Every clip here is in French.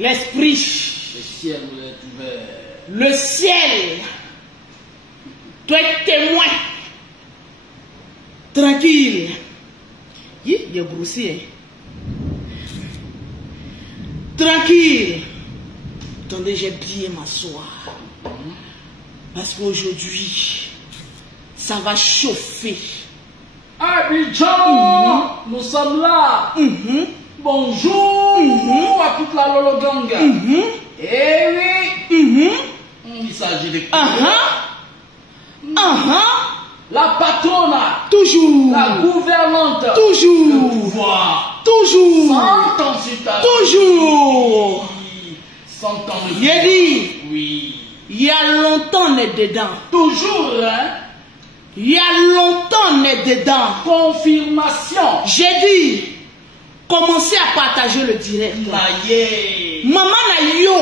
L'esprit. Le ciel est ouvert. Le ciel doit être témoin. Tranquille. Il est grossier. Tranquille. Attendez, j'ai bien m'asseoir. Parce qu'aujourd'hui, ça va chauffer. Abidjan, nous sommes là. Bonjour à toute la Lolo Gang. Eh oui. Il s'agit de la patronne. Toujours. La gouvernante. Toujours. Le pouvoir. Toujours. Sans consultation. Toujours. Sans temps de J'ai dit. Oui. Il y a longtemps on est dedans. Toujours, hein. Il y a longtemps on est dedans. Confirmation. J'ai dit. Commencez à partager le direct. Maman na yo.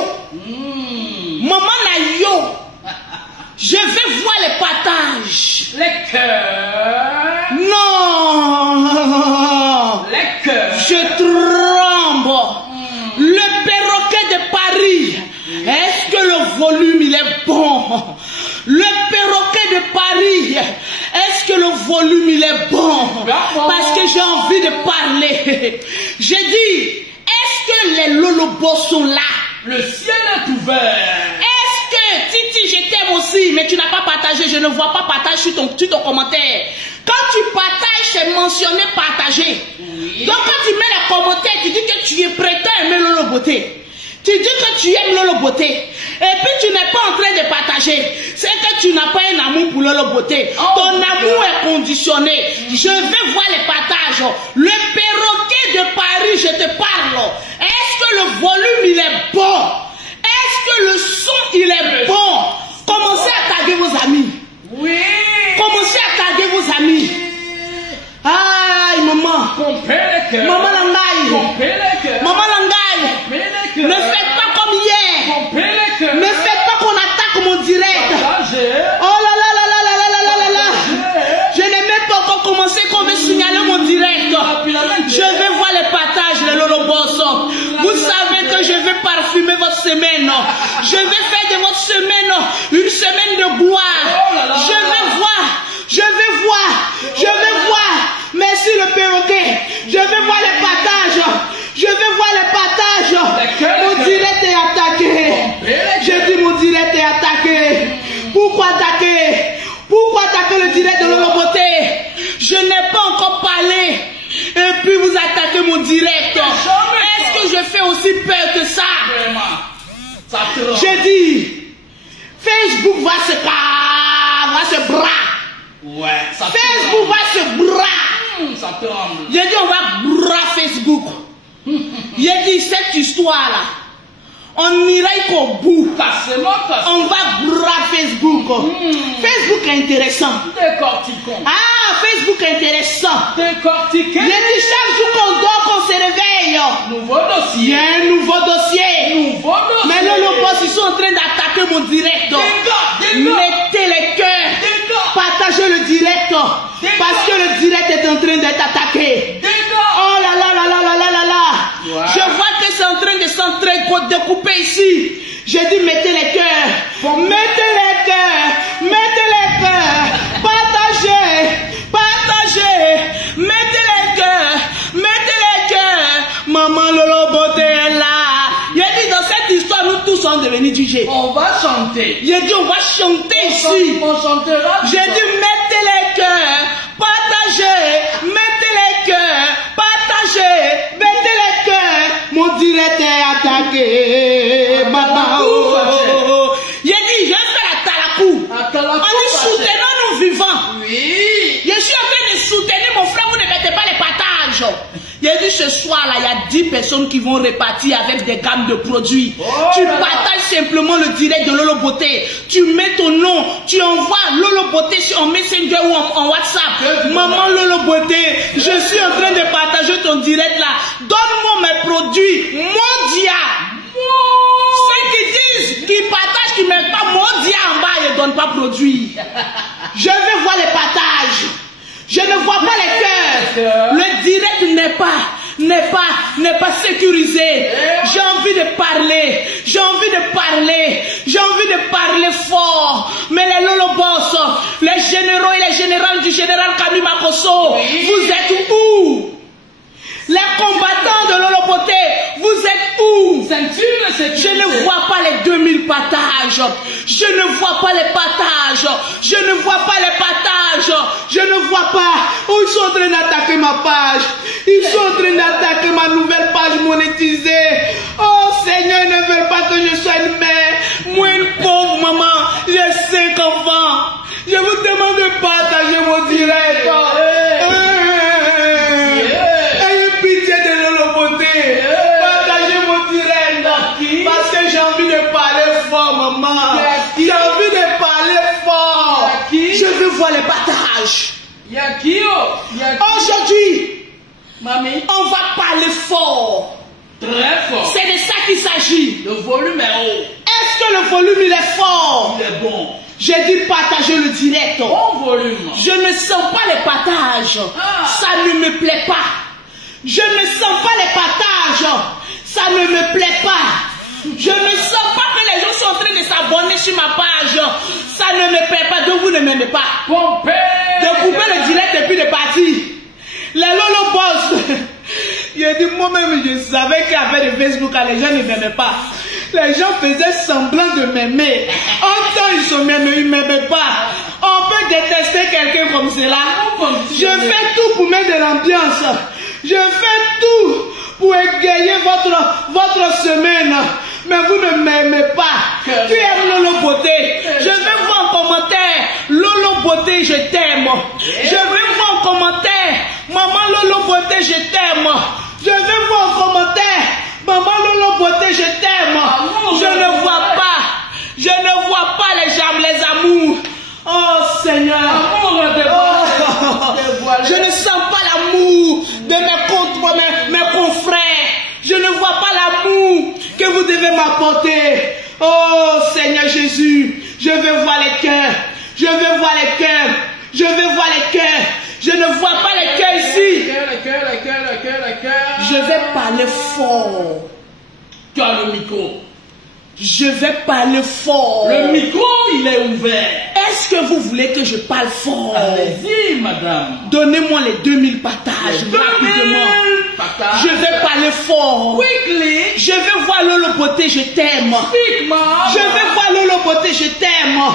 Maman na yo. Je vais voir les partages. Les cœurs. Non. Les cœurs. Je tremble. Le perroquet de Paris. Est-ce que le volume il est bon? Le perroquet de Paris. Est-ce que le volume il est bon? Parce que j'ai envie de parler. J'ai dit, est-ce que les lolobos sont là? Le ciel est ouvert. Est-ce que, Titi, je t'aime aussi, mais tu n'as pas partagé, je ne vois pas partage sur ton commentaire. Quand tu partages, c'est mentionné partager. Oui. Donc quand tu mets les commentaires, tu dis que tu es prêt à aimer Loloboté. Tu dis que tu aimes Loloboté. Et puis tu n'es pas en train de partager. C'est que tu n'as pas un amour pour Loloboté. Ton amour est conditionné. Je vais voir les partages. Le perroquet de Paris, je te parle. Est-ce que le volume il est bon? Est-ce que le son il est bon? Commencez à taguer vos amis. Oui. Commencez à taguer vos amis. Aïe maman. Maman Langaï. Maman Langaï. Ne faites pas comme hier. Ne faites pas qu'on attaque mon direct. Oh là là là là là là là là là. Je n'ai même pas encore commencé qu'on veut signaler mon direct. Je vais voir les partages, les lolobos. Vous savez que je vais parfumer votre semaine. Je vais faire de votre semaine une semaine de gloire. Je vais voir. Je vais voir. Je vais voir. Merci le perroquet. Je vais voir les partages. Je vais voir les partages. Mon direct est attaqué. Je dis mon direct est attaqué. Pourquoi attaquer? Pourquoi attaquer le direct de Loloboté? Je n'ai pas encore parlé. Et puis vous attaquez mon direct. Est-ce que je fais aussi peur que ça? Je dis, Facebook va se bras. Ouais, Facebook va se bras. Ça tremble. J'ai dit on va bras Facebook. J'ai dit cette histoire là. On ira qu'au bout. On va bras Facebook. Facebook est intéressant. Décortiquons. Ah, Facebook est intéressant. Décortiquer. J'ai dit chaque jour qu'on dort, qu'on se réveille. Nouveau dossier. Il y a un nouveau dossier. Nouveau dossier. Mais là, ils sont en train d'attaquer mon direct. Mettez les cœurs. Partagez le direct. Parce que le direct est en train d'être attaqué. Oh là là là là là là là là. Ouais. Je vois que c'est en train de s'entrer, de couper ici. J'ai dit mettez les cœurs. Mettez les cœurs. Mettez les cœurs. Partagez. Partagez. Mettez les cœurs. Mettez les cœurs. Maman Loloboté est là. Il a dit dans cette histoire, nous tous sommes devenus DJ. On va chanter. Il a dit on va chanter ici. On chantera. J'ai dit mettez les cœurs. Partagez. Mettez les cœurs. Partagez. Mettez les cœurs. Mon direct est attaqué. Maman. Il a dit je vais faire la talakou. On dit soutenons nos vivants. Oui. Je suis en train de soutenir mon frère. Vous ne mettez pas les partages. Il a dit ce soir là, il y a 10 personnes qui vont répartir avec des gammes de produits. Tu partages simplement le direct de Loloboté. Tu mets ton nom, tu envoies Loloboté en Messenger ou en WhatsApp. Maman Loloboté, je suis en train de partager ton direct là. Donne-moi mes produits mondiaux. Ceux qui disent, qui partagent, qui ne mettent pas mondial en bas, ils ne donnent pas produit. Je vais voir les partages. Je ne vois pas les cœurs. Le direct n'est pas sécurisé. J'ai envie de parler. Mais les lolobos, les généraux et les générales du général Kanu Makosso, vous êtes où? Les combattants de l'Olopoté, vous êtes où? Je ne vois pas les 2000 partages. Je ne vois pas les partages. Je ne vois pas les partages. Je ne vois pas. Oh, ils sont en train d'attaquer ma page. Ils sont en train d'attaquer ma nouvelle page monétisée. Oh Seigneur, ils ne veulent pas que je sois une mère. Moi, une pauvre maman. J'ai 5 enfants. Je vous demande de partager mon direct. Parce que j'ai envie de parler fort, maman. J'ai envie de parler fort. Je veux voir les partages. Aujourd'hui, on va parler fort. Très fort. C'est de ça qu'il s'agit. Le volume est haut. Est-ce que le volume il est fort? Il est bon. J'ai dit partager le direct. Bon volume. Je ne sens pas les partages. Ça ne me plaît pas. Je ne sens pas les partages. Ça ne me plaît pas. Je ne sens pas que les gens sont en train de s'abonner sur ma page. Ça ne me plaît pas. Donc vous ne m'aimez pas. De couper le direct et puis de partir. Les Lolo Boss. Il dit moi-même je savais qu'avec le Facebook les gens ne m'aimaient pas. Les gens faisaient semblant de m'aimer. En temps ils sont m'aimaient, ils ne m'aimaient pas. On peut détester quelqu'un comme cela. Je fais tout pour mettre de l'ambiance. Je fais tout pour égayer votre semaine. Mais vous ne m'aimez pas. Tu aimes Lolo Beauté. Je vais voir en commentaire. Lolo Beauté, je t'aime. Je vais voir en commentaire. Maman Lolo Beauté, je t'aime. Je vais voir en commentaire. Maman Lolo Beauté, je t'aime. Je ne vois pas. Je ne vois pas les jambes, les amours. Oh Seigneur. Je ne sens pas l'amour de mes confrères. Je ne vois pas l'amour que vous devez m'apporter. Oh Seigneur Jésus, je veux voir les cœurs. Je veux voir les cœurs. Je veux voir les cœurs. Je ne vois pas les cœurs ici. Le cœur. Je vais parler fort. Tu as le micro. Je vais parler fort. Le micro, il est ouvert. Est-ce que vous voulez que je parle fort? Allez-y, madame. Donnez-moi les 2000 partages rapidement. Je vais parler fort. Quickly. Je vais voir Lolo Beauté, je t'aime. Speak, mom. Je vais voir Lolo Beauté, je t'aime. Oh.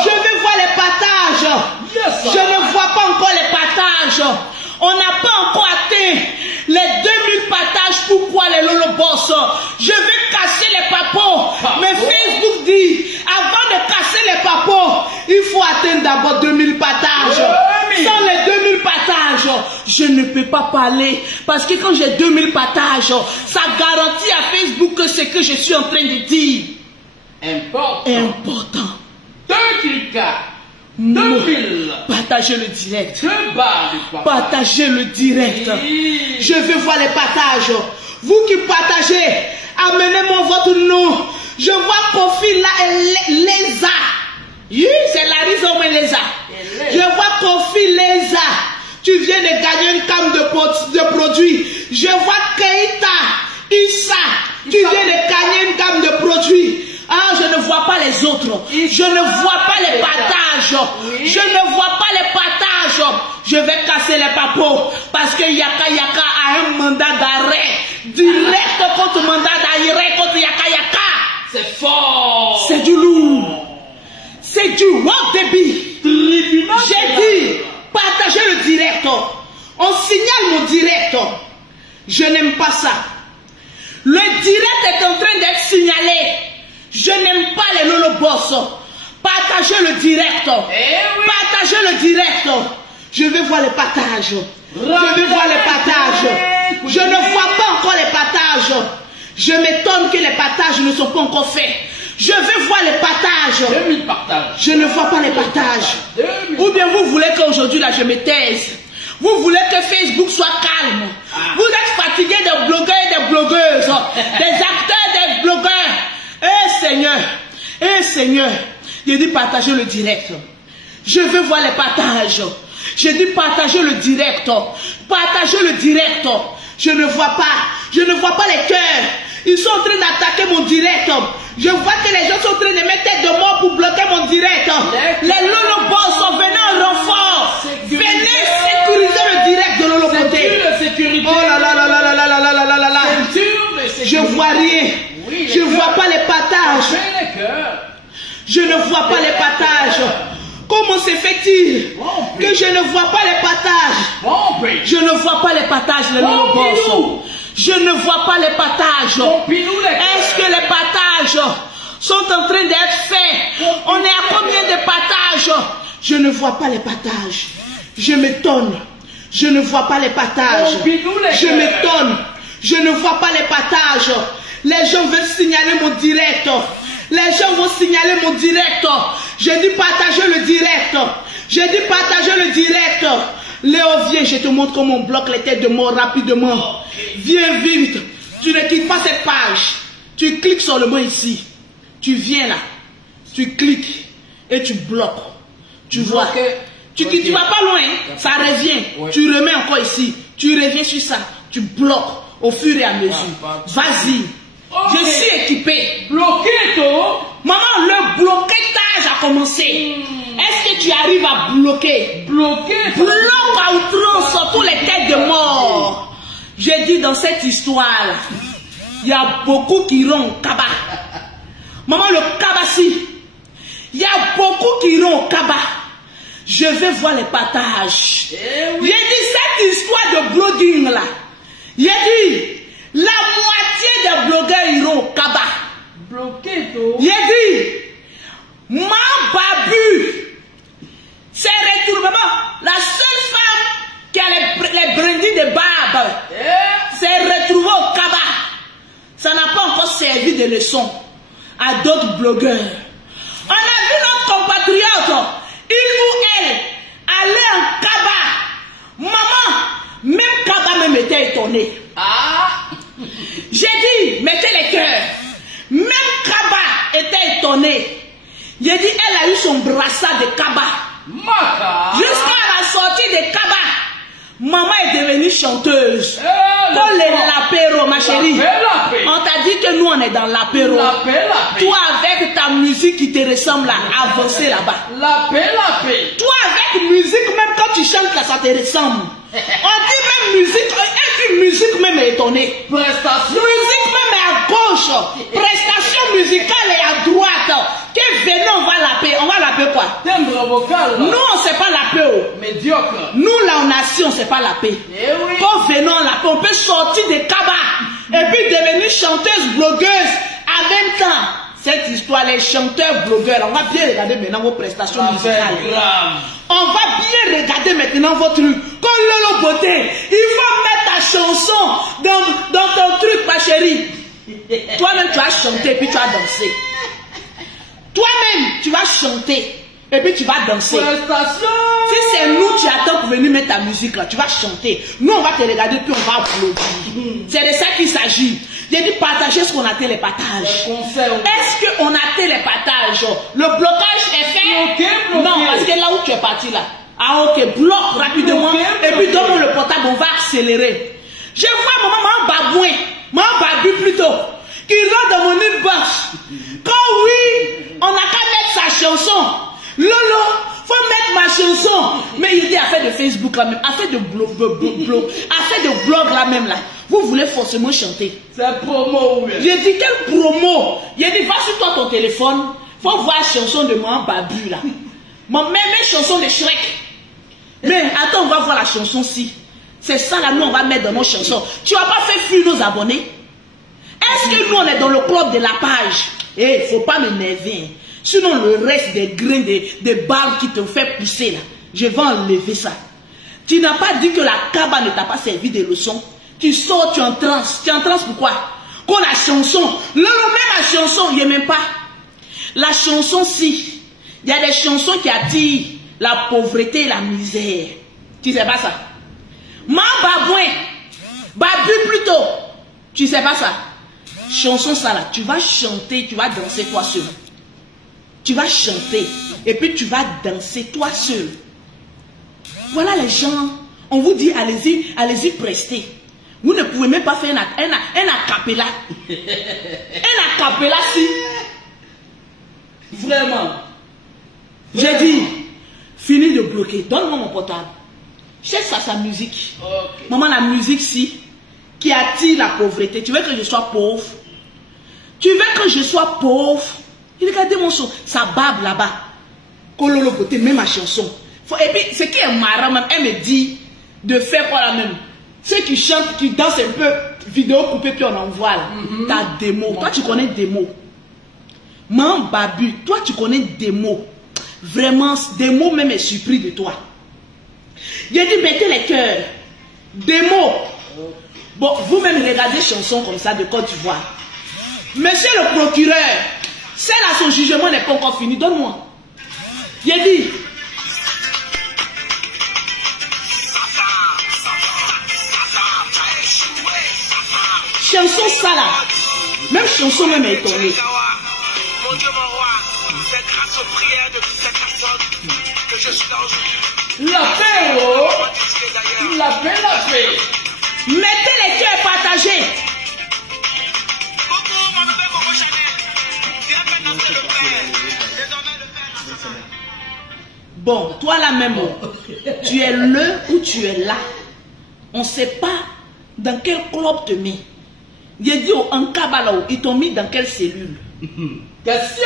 Je vais voir les partages. Yes, je ne vois pas encore les partages. On n'a pas encore atteint les 2000 partages. Pourquoi les Lolo Boss? Je vais casser les papos. Mais Facebook dit, avant de casser les papos, il faut atteindre d'abord 2000 partages. Sans les 2000 partages, je ne peux pas parler. Parce que quand j'ai 2000 partages, ça garantit à Facebook que ce que je suis en train de dire important. 2 clics. 2000. Partagez le direct. 2 barres. Partagez le direct. Je veux voir les partages. Vous qui partagez, amenez-moi votre nom. Je vois Kofi là, Leza. Oui, c'est Larissa ou Leza. Je vois Kofi Leza. Tu viens de gagner une cam de produits. Je vois Keita Issa. Tu viens de gagner une gamme de produits. Ah, je ne vois pas les autres. Je ne vois pas les partages. Je ne vois pas les partages. Je vais casser les papos. Parce que Yaka Yaka a un mandat d'arrêt. Direct contre mandat d'arrêt contre Yaka Yaka. C'est fort. C'est du lourd. C'est du haut débit. J'ai dit, partagez le direct. On signale mon direct. Je n'aime pas ça. Le direct est en train d'être signalé. Je n'aime pas les Lolo Boss. Partagez le direct. Partagez le direct. Je vais voir les partages. Je vais voir les partages. Je ne vois pas encore les partages. Je m'étonne que les partages ne sont pas encore faits. Je vais voir les partages. 2000 partages. Je ne vois pas les partages. Ou bien vous voulez qu'aujourd'hui là je me taise. Vous voulez que Facebook soit calme. Vous êtes fatigué des blogueurs et des blogueuses. Des acteurs et des blogueurs. Eh Seigneur, j'ai dit partager le direct. Je veux voir les partages. J'ai dit partager le direct. Partagez le direct. Je ne vois pas les cœurs. Ils sont en train d'attaquer mon direct. Je vois que les gens sont en train de mettre tête de mort pour bloquer mon direct. Les Lolo Boss sont venus en renfort. Venez sécuriser le direct de Lolo Côté. Oh là là là là là là là là là là là. Je vois rien. Je ne vois pas les partages. Je ne vois pas les partages. Comment se fait-il que je ne vois pas les partages? Je ne vois pas les partages, les Lolo Boss. Je ne vois pas les partages. Est-ce que les partages sont en train d'être faits? On est à combien de partages? Je ne vois pas les partages. Je m'étonne. Je ne vois pas les partages. Je m'étonne. Je ne vois pas les partages. Les gens veulent signaler mon direct. Les gens vont signaler mon direct. J'ai dit partager le direct. J'ai dit partager le direct. Léo, viens, je te montre comment on bloque les têtes de mort rapidement. Viens vite. Tu ne quittes pas cette page. Tu cliques sur le mot ici. Tu viens là. Tu cliques et tu bloques. Tu vois. Tu ne vas pas loin. Ça revient. Tu remets encore ici. Tu reviens sur ça. Tu bloques au fur et à mesure. Vas-y. Je suis équipé. Bloqué, toi. Maman, le blocage a commencé. Est-ce que tu arrives à bloquer? Bloqué. Bloque à outrance sur tous les têtes de mort. J'ai dit dans cette histoire, il y a beaucoup qui iront au Kaba. Maman, le Kabassi, il y a beaucoup qui iront au Kaba. Je vais voir les partages. J'ai dit cette histoire de blogging là. J'ai dit, la moitié des blogueurs iront au Kaba. Bloqué, toi. J'ai dit, ma babu s'est retrouvée. La seule femme qui a les brindilles de barbe s'est retrouvée au Kaba. Ça n'a pas encore servi de leçon à d'autres blogueurs. On a vu notre compatriote, il ou elle, aller en Kaba. Maman, même Kaba même était étonné. J'ai dit, mettez les cœurs. Même Kaba était étonné. J'ai dit, elle a eu son brassard de Kaba. Jusqu'à la sortie de Kaba, maman est devenue chanteuse. Comme les lapéros, ma chérie. On t'a dit que nous, on est dans l'apéro. Toi, avec ta musique qui te ressemble à avancer là-bas. Toi, avec musique, même quand tu chantes là, ça te ressemble. On dit même musique même est étonnée. Prestation. Musique même est à gauche. Prestation musicale est à droite. Que venez, on va lapper. On va lapper quoi? Timbre vocal. Nous, on ne sait pas lapper. Médiocre. Nous, là, on a su, on ne sait pas lapper. Quand venons lapper, on peut sortir des cabas et puis devenir chanteuse, blogueuse en même temps. Cette histoire, les chanteurs, blogueurs, on va bien regarder maintenant vos prestations musicales. On va bien regarder maintenant votre truc. Comme Lolo Beauté, il faut mettre ta chanson dans ton truc, ma chérie. Toi-même, tu vas chanter et puis tu vas danser. Toi-même, tu vas chanter et puis tu vas danser. Si c'est nous, tu attends pour venir mettre ta musique là, tu vas chanter. Nous, on va te regarder puis on va applaudir. C'est de ça qu'il s'agit. J'ai dit partager ce qu'on a atteint les partages. Est-ce qu'on a atteint les partages? Le blocage est fait? Non, parce que là où tu es parti là. Ah ok, bloque rapidement. Et puis donne-moi le portable, on va accélérer. Je vois maman maman babu plutôt, qui rentre dans mon inbox. Quand oui, on n'a qu'à mettre sa chanson. Lolo, faut mettre ma chanson. Mais il dit affaire de Facebook là même, affaire de blog là même là. Vous voulez forcément chanter. C'est promo. J'ai dit quelle promo? J'ai dit va sur toi ton téléphone, faut voir la chanson de maman babu là. Même mes chansons de Shrek. Mais attends, on va voir la chanson-ci. C'est ça là, nous on va mettre dans nos chansons. Tu vas pas faire fuir nos abonnés? Est-ce que nous on est dans le club de la page? Eh, faut pas m'énerver. Sinon le reste des grains, des balles qui te fait pousser là, je vais enlever ça. Tu n'as pas dit que la Kaba ne t'a pas servi de leçon. Tu sors, tu es en transe. Tu es en transe pourquoi? Quand la chanson, même la chanson, il n'y a même pas. La chanson, si. Il y a des chansons qui attirent la pauvreté et la misère. Tu sais pas ça? Ma babouin, babu plutôt. Tu sais pas ça? Chanson ça là, tu vas chanter, tu vas danser toi seul. Tu vas chanter et puis tu vas danser toi seul. Voilà les gens, on vous dit allez-y, allez-y prester. Vous ne pouvez même pas faire un acapella. Un acapella si. Vraiment. J'ai dit, fini de bloquer. Donne-moi mon portable. Cherche ça, sa musique. Okay. Maman, la musique, si, qui attire la pauvreté. Tu veux que je sois pauvre? Tu veux que je sois pauvre? Regardez mon son, ça barbe là-bas. Kololo côté, même ma chanson. Et puis, ce qui est marrant, même, elle me dit de faire quoi la même. Ceux qui chantent, qui dansent un peu, vidéo coupée, puis on envoie là. T'as des mots. Toi, tu connais des mots. Maman Babu, toi, tu connais des mots. Vraiment, des mots même est surpris de toi. J'ai dit, mettez les cœurs. Des mots. Bon, vous-même regardez chansons comme ça de Côte d'Ivoire. Monsieur le procureur, celle-là, son jugement n'est pas encore fini. Donne-moi. J'ai dit. Chanson ça là. Même chanson même est étonnée. Mon Dieu, mon roi, c'est grâce aux prières de toutes ces personnes que je suis là aujourd'hui. La paix, oh! La paix, la paix. Mettez les cœurs partagés. Coucou, mon bébé Coco Chanel. Viens faire notre le père. Désormais, le père. Bon, toi là même, tu es le ou tu es là. On ne sait pas dans quel club te met. J'ai dit au Ankaba là, ils t'ont mis dans quelle cellule? Question.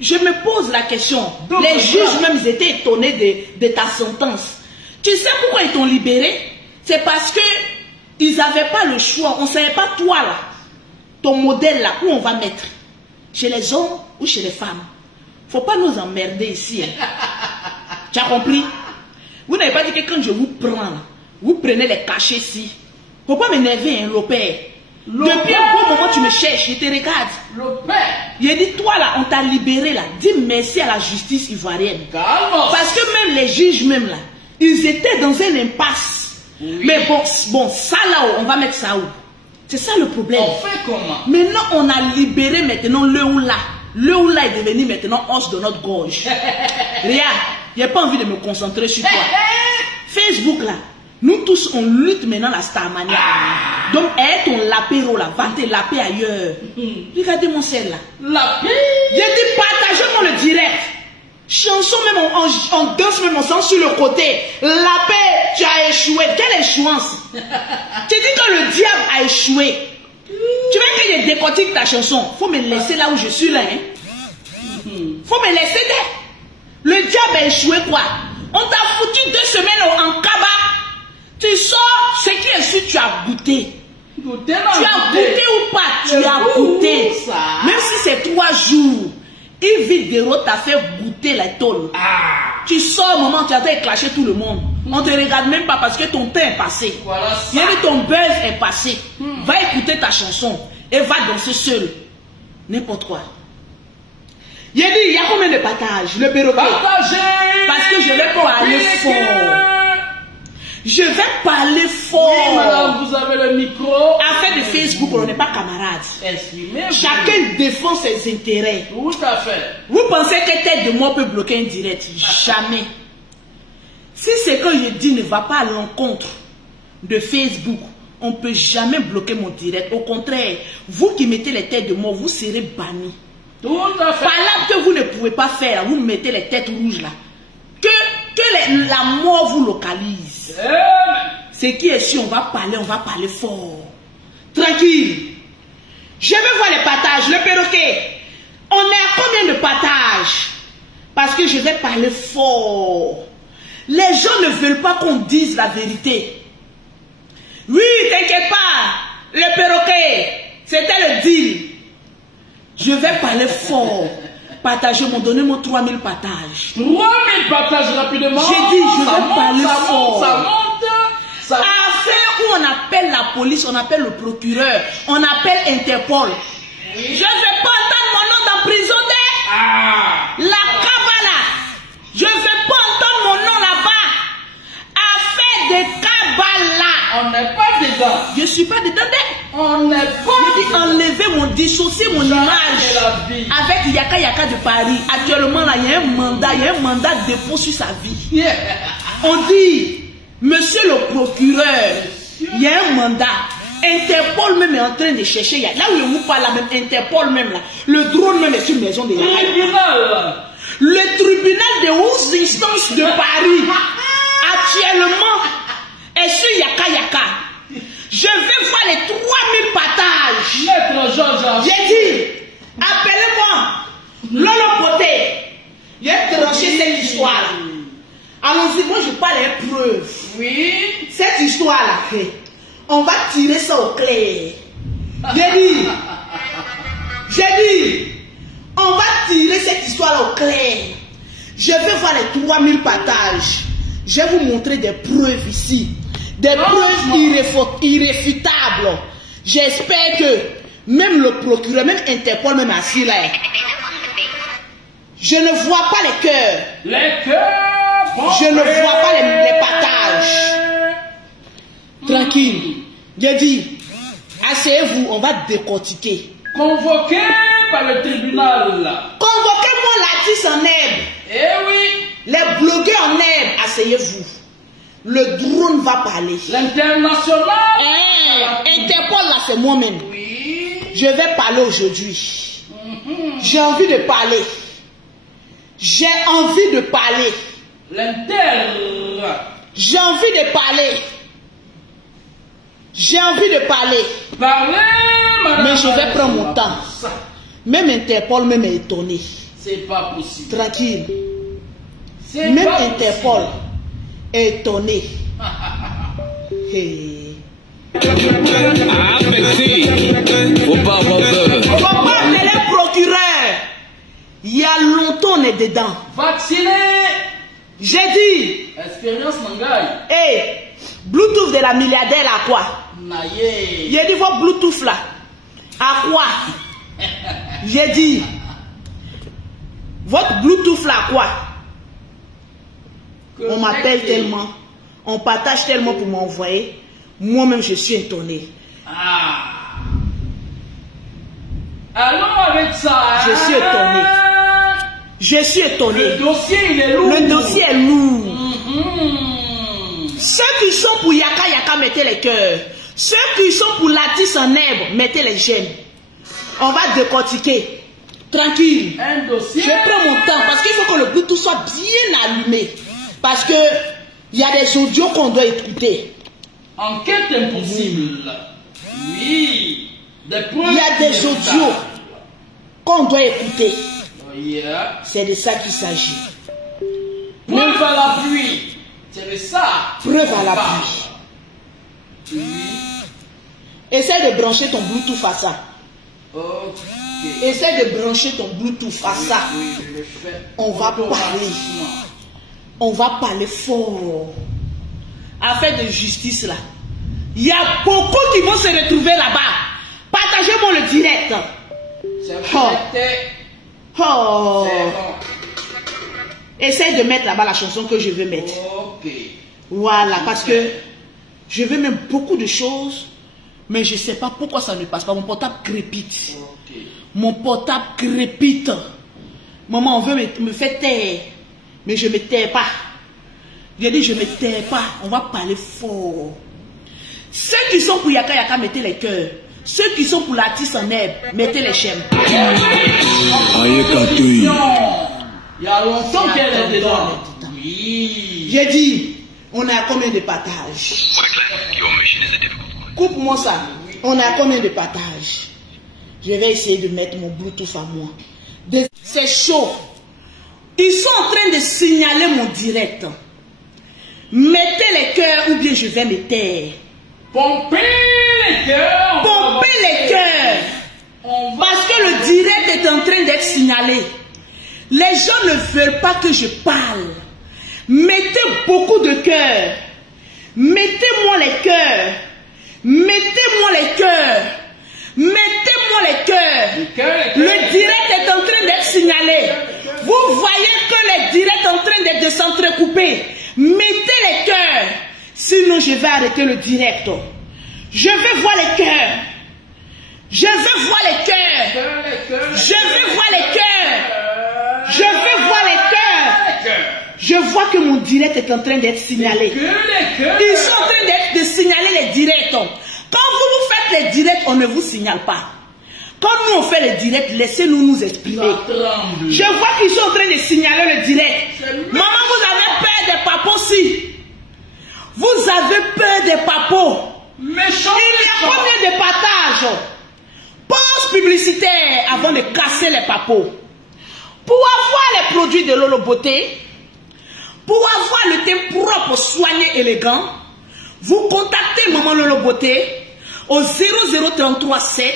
Je me pose la question. Donc, les juges même, ils étaient étonnés de ta sentence. Tu sais pourquoi ils t'ont libéré? C'est parce que ils n'avaient pas le choix. On ne savait pas toi là, ton modèle là, où on va mettre. Chez les hommes ou chez les femmes. Faut pas nous emmerder ici. Hein. Tu as compris? Vous n'avez pas dit que quand je vous prends, vous prenez les cachets ici. Faut pas m'énerver, hein, le père. Depuis un bon moment, tu me cherches, je te regarde. Le père. Il a dit, toi là, on t'a libéré là. Dis merci à la justice ivoirienne. Calme. Parce que même les juges même là, ils étaient dans une impasse. Oui. Mais bon, ça là, on va mettre ça où? C'est ça le problème. On fait comment? Maintenant, on a libéré maintenant le oula. Le oula est devenu maintenant os de notre gorge. Regarde, il n'y a pas envie de me concentrer sur toi. Facebook là. Nous tous, on lutte maintenant la Starmania. Donc, aide ton lapéro là, va te laper ailleurs. Regardez mon sel là. Lapé. J'ai dit, partagez-moi le direct. Chanson même, on danse même ensemble sur le côté. Lapé, tu as échoué. Quelle échouance? Tu dis que le diable a échoué. Tu veux que je décortique ta chanson? Faut me laisser là où je suis là. Hein? Faut me laisser là. Le diable a échoué quoi? On t'a foutu 2 semaines en Kaba. Tu sors, ce qui est sûr, tu as goûté. Tu as goûté ou pas? Tu as goûté. Même si c'est 3 jours, il vide de route, t'a fait goûter la tôle. Tu sors, maman, tu as fait clasher tout le monde. On te regarde même pas parce que ton temps est passé. Voilà ça. Bien que ton buzz est passé. Va écouter ta chanson et va danser seul. N'importe quoi. Il a dit, il y a combien de partages? Le perroquet. Partagez. Parce que je vais parler fort. Je vais parler fort. Oui, madame, vous avez le micro. Affaire de Facebook, on n'est pas camarades. Exprimez-vous. Chacun défend ses intérêts. Tout à fait. Vous pensez que tête de moi peut bloquer un direct? Jamais. Si ce que je dis ne va pas à l'encontre de Facebook, on ne peut jamais bloquer mon direct. Au contraire, vous qui mettez les têtes de moi, vous serez bannis. Tout à fait. Par là que vous ne pouvez pas faire, vous mettez les têtes rouges là. Que la mort vous localise. Ce qui est sûr, on va parler fort. Tranquille. Je veux voir les partages, le perroquet. On est à combien de partages? Parce que je vais parler fort. Les gens ne veulent pas qu'on dise la vérité. Oui, t'inquiète pas. Le perroquet, c'était le deal. Je vais parler fort. Partagez-moi, donnez-moi 3000 partages. 3000 partages rapidement. J'ai dit, je vais parler fort. Ça monte. Affaire où on appelle la police, on appelle le procureur, on appelle Interpol. Je ne vais pas entendre mon nom d'emprisonné. La Kabbalah. Je ne vais pas entendre mon nom là-bas. Affaire de Kabbalah. On n'est pas dedans. Je ne suis pas dedans. On n'est pas. Je dis enlever mon, dissocier mon image avec Yaka Yaka de Paris. Actuellement là, il y a un mandat de dépôt sur sa vie. On dit, monsieur le procureur, il y a un mandat. Interpol même est en train de chercher. Là où je vous parle, là, même Interpol même là. Le drone même est sur maison de Yaka. Le tribunal de haute instance de Paris actuellement est sur Yaka Yaka. Je vais voir les 3000 partages. J'ai dit, appelez-moi Lolo Poté. J'ai tranché cette histoire-là. Allons-y, moi je parle des preuves. Oui. Cette histoire-là, on va tirer ça au clair. J'ai dit, on va tirer cette histoire-là au clair. Je vais voir les 3000 partages. Je vais vous montrer des preuves ici. Des preuves irréfutables. J'espère que même le procureur, même Interpol, même assis là, je ne vois pas les cœurs. Les cœurs. Je ne vois pas les partages. Tranquille. J'ai dit, asseyez-vous, on va décortiquer. Convoqué par le tribunal. Convoquez-moi l'artiste en herbe. Eh oui. Les blogueurs en herbe, asseyez-vous. Le drone va parler. L'international. Interpol là, c'est moi-même. Oui. Je vais parler aujourd'hui. J'ai envie de parler. J'ai envie de parler. J'ai envie de parler. J'ai envie de parler. Mais je vais prendre mon temps. Même Interpol même est étonné. C'est pas possible. Tranquille. Même Interpol est étonné. Hey. Ah, petit. Faut pas avoir peur. On va parler les procureurs. Il y a longtemps on est dedans. Vacciné. J'ai dit. Expérience Mangaï. Hey, Bluetooth de la milliardaire là quoi? Naïe. J'ai dit votre Bluetooth là. À quoi? J'ai dit. Votre Bluetooth là quoi? On m'appelle tellement. On partage tellement pour m'envoyer. Moi-même je suis étonné. Ah. Allons avec ça. Je suis étonné. Je suis étonné. Le dossier il est lourd. Le dossier est lourd. Ceux qui sont pour Yaka Yaka, mettez les cœurs. Ceux qui sont pour l'artiste en herbe, mettez les j'aime. On va décortiquer. Tranquille. Un dossier. Je prends mon temps parce qu'il faut que le Bluetooth soit bien allumé. Parce que il y a des audios qu'on doit écouter. Enquête impossible. Oui. Il y a des audios qu'on doit écouter. Oh yeah. C'est de ça qu'il s'agit. Preuve à l'appui. C'est de ça. Preuve à l'appui. Oui. Essaye de brancher ton Bluetooth à ça. Ok. Essaye de brancher ton Bluetooth à ça. Oui, je le fais. On va parler. On va parler fort. Affaire de justice là. Il y a beaucoup qui vont se retrouver là-bas. Partagez-moi le direct. C'est Oh. bon. Essaye de mettre là-bas la chanson que je veux mettre. Ok. Voilà, parce que je veux même beaucoup de choses, mais je ne sais pas pourquoi ça ne passe pas. Mon portable crépite. Ok. Mon portable crépite. Maman, on veut me faire taire, mais je ne me tais pas. J'ai dit, je ne me tais pas. On va parler fort. Ceux qui sont pour Yaka Yaka, mettez les cœurs. Ceux qui sont pour l'artiste en herbe, mettez les chaînes. Il y a longtemps qu'elle est dedans. Oui. J'ai dit, on est à combien de partages? Coupe-moi ça. On est à combien de partages? Je vais essayer de mettre mon Bluetooth à moi. C'est chaud. Ils sont en train de signaler mon direct. Mettez les cœurs ou bien je vais me taire. Pompez les cœurs. Pompez les cœurs. Parce que le direct est en train d'être signalé. Les gens ne veulent pas que je parle. Mettez beaucoup de cœurs. Mettez-moi les cœurs. Mettez-moi les cœurs. Mettez-moi les cœurs. Le direct est en train d'être signalé. Vous voyez que le direct est en train de s'entrecouper. Mettez les cœurs. Sinon, je vais arrêter le direct. Je vais voir les cœurs. Je veux voir les cœurs. Je veux voir les cœurs. Je veux voir les cœurs. Je vois que mon direct est en train d'être signalé. Ils sont en train de signaler les directs. Quand vous vous faites les directs, on ne vous signale pas. Quand nous on fait les directs, laissez-nous nous exprimer. Je vois qu'ils sont en train de signaler le direct. Maman, vous avez peur des papos aussi. Vous avez peur des papos. Il y a combien de partages? Pause publicitaire avant de casser les papos. Pour avoir les produits de Lolo Beauté, pour avoir le teint propre, soigné, élégant, vous contactez Maman Lolo Beauté au 0033 7,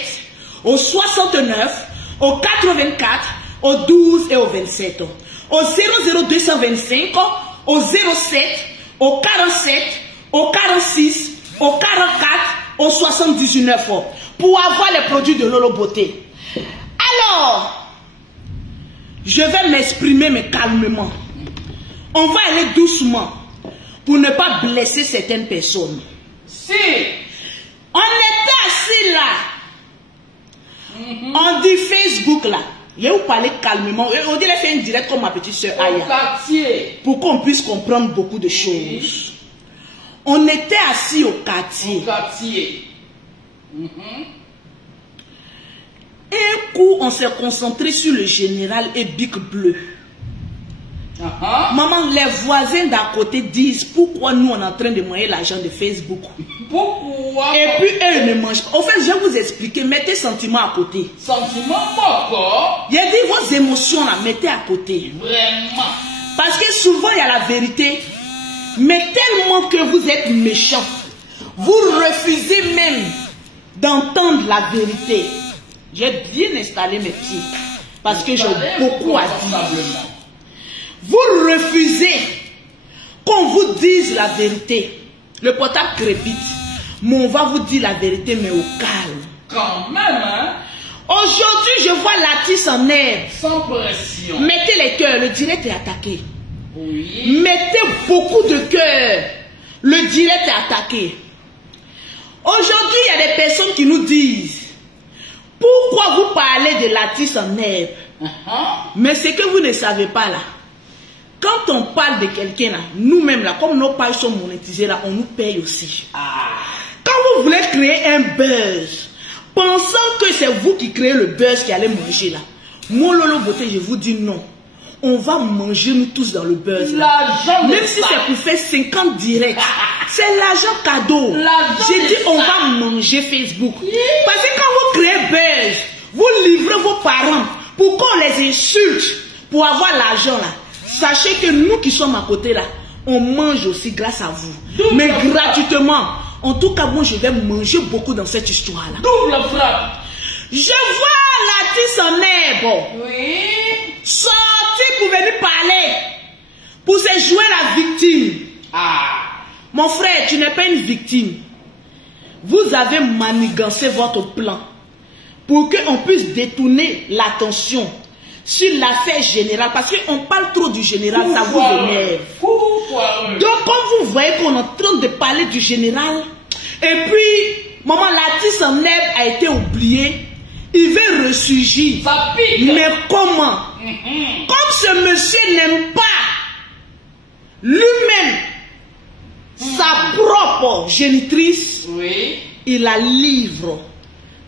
au 69, au 84, au 12 et au 27, au 00225, au 07, au 47, au 46, au 44, au 79 pour avoir les produits de Lolo Beauté. Alors, je vais m'exprimer mais calmement. On va aller doucement pour ne pas blesser certaines personnes. Si on était assis là, on dit Facebook là. Je vais vous parler calmement. On dirait faire une direct comme ma petite soeur Aya. Pour qu'on puisse comprendre beaucoup de choses. On était assis au quartier. Un coup, on s'est concentré sur le général et Bic Bleu. Maman, les voisins d'à côté disent pourquoi nous on est en train de manger l'argent de Facebook. Pourquoi? Et puis eux ne mangent pas. En fait, je vais vous expliquer. Mettez sentiments à côté. Sentiments pourquoi? Il a dit vos émotions là, mettez à côté. Vraiment. Parce que souvent il y a la vérité. Mais tellement que vous êtes méchant, vous refusez même d'entendre la vérité. J'ai bien installé mes pieds. Parce que j'ai beaucoup à dire. Vous refusez qu'on vous dise la vérité. Le portable crépite. Mais on va vous dire la vérité, mais au calme. Quand même, hein? Aujourd'hui, je vois Latis en herbe. Sans pression. Mettez les cœurs, le direct est attaqué. Oui. Mettez beaucoup de cœur. Le direct est attaqué. Aujourd'hui, il y a des personnes qui nous disent pourquoi vous parlez de Latis en herbe? Mais ce que vous ne savez pas là, quand on parle de quelqu'un là, nous-mêmes là, comme nos pages sont monétisées là, on nous paye aussi. Quand vous voulez créer un buzz, pensant que c'est vous qui créez le buzz qui allez manger là, mon Lolo Beauté, je vous dis non. On va manger nous tous dans le buzz. Même si c'est pour faire 50 directs. C'est l'argent cadeau. J'ai dit on va manger Facebook. Parce que quand vous créez buzz, vous livrez vos parents pour qu'on les insulte pour avoir l'argent là. Sachez que nous qui sommes à côté là, on mange aussi grâce à vous. Mais gratuitement. En tout cas, moi je vais manger beaucoup dans cette histoire là. Double frappe. Je vois Latis en herbe. Oui. Sorti pour venir parler. Pour se jouer la victime. Mon frère, tu n'es pas une victime. Vous avez manigancé votre plan pour qu'on puisse détourner l'attention sur l'affaire générale. Parce qu'on parle trop du général, ça vous énerve. Donc, quand vous voyez qu'on est en train de parler du général, et puis, maman Latis en herbe a été oublié, il veut ressurgir. Mais comment? Comme ce monsieur n'aime pas lui-même sa propre génitrice, il la livre.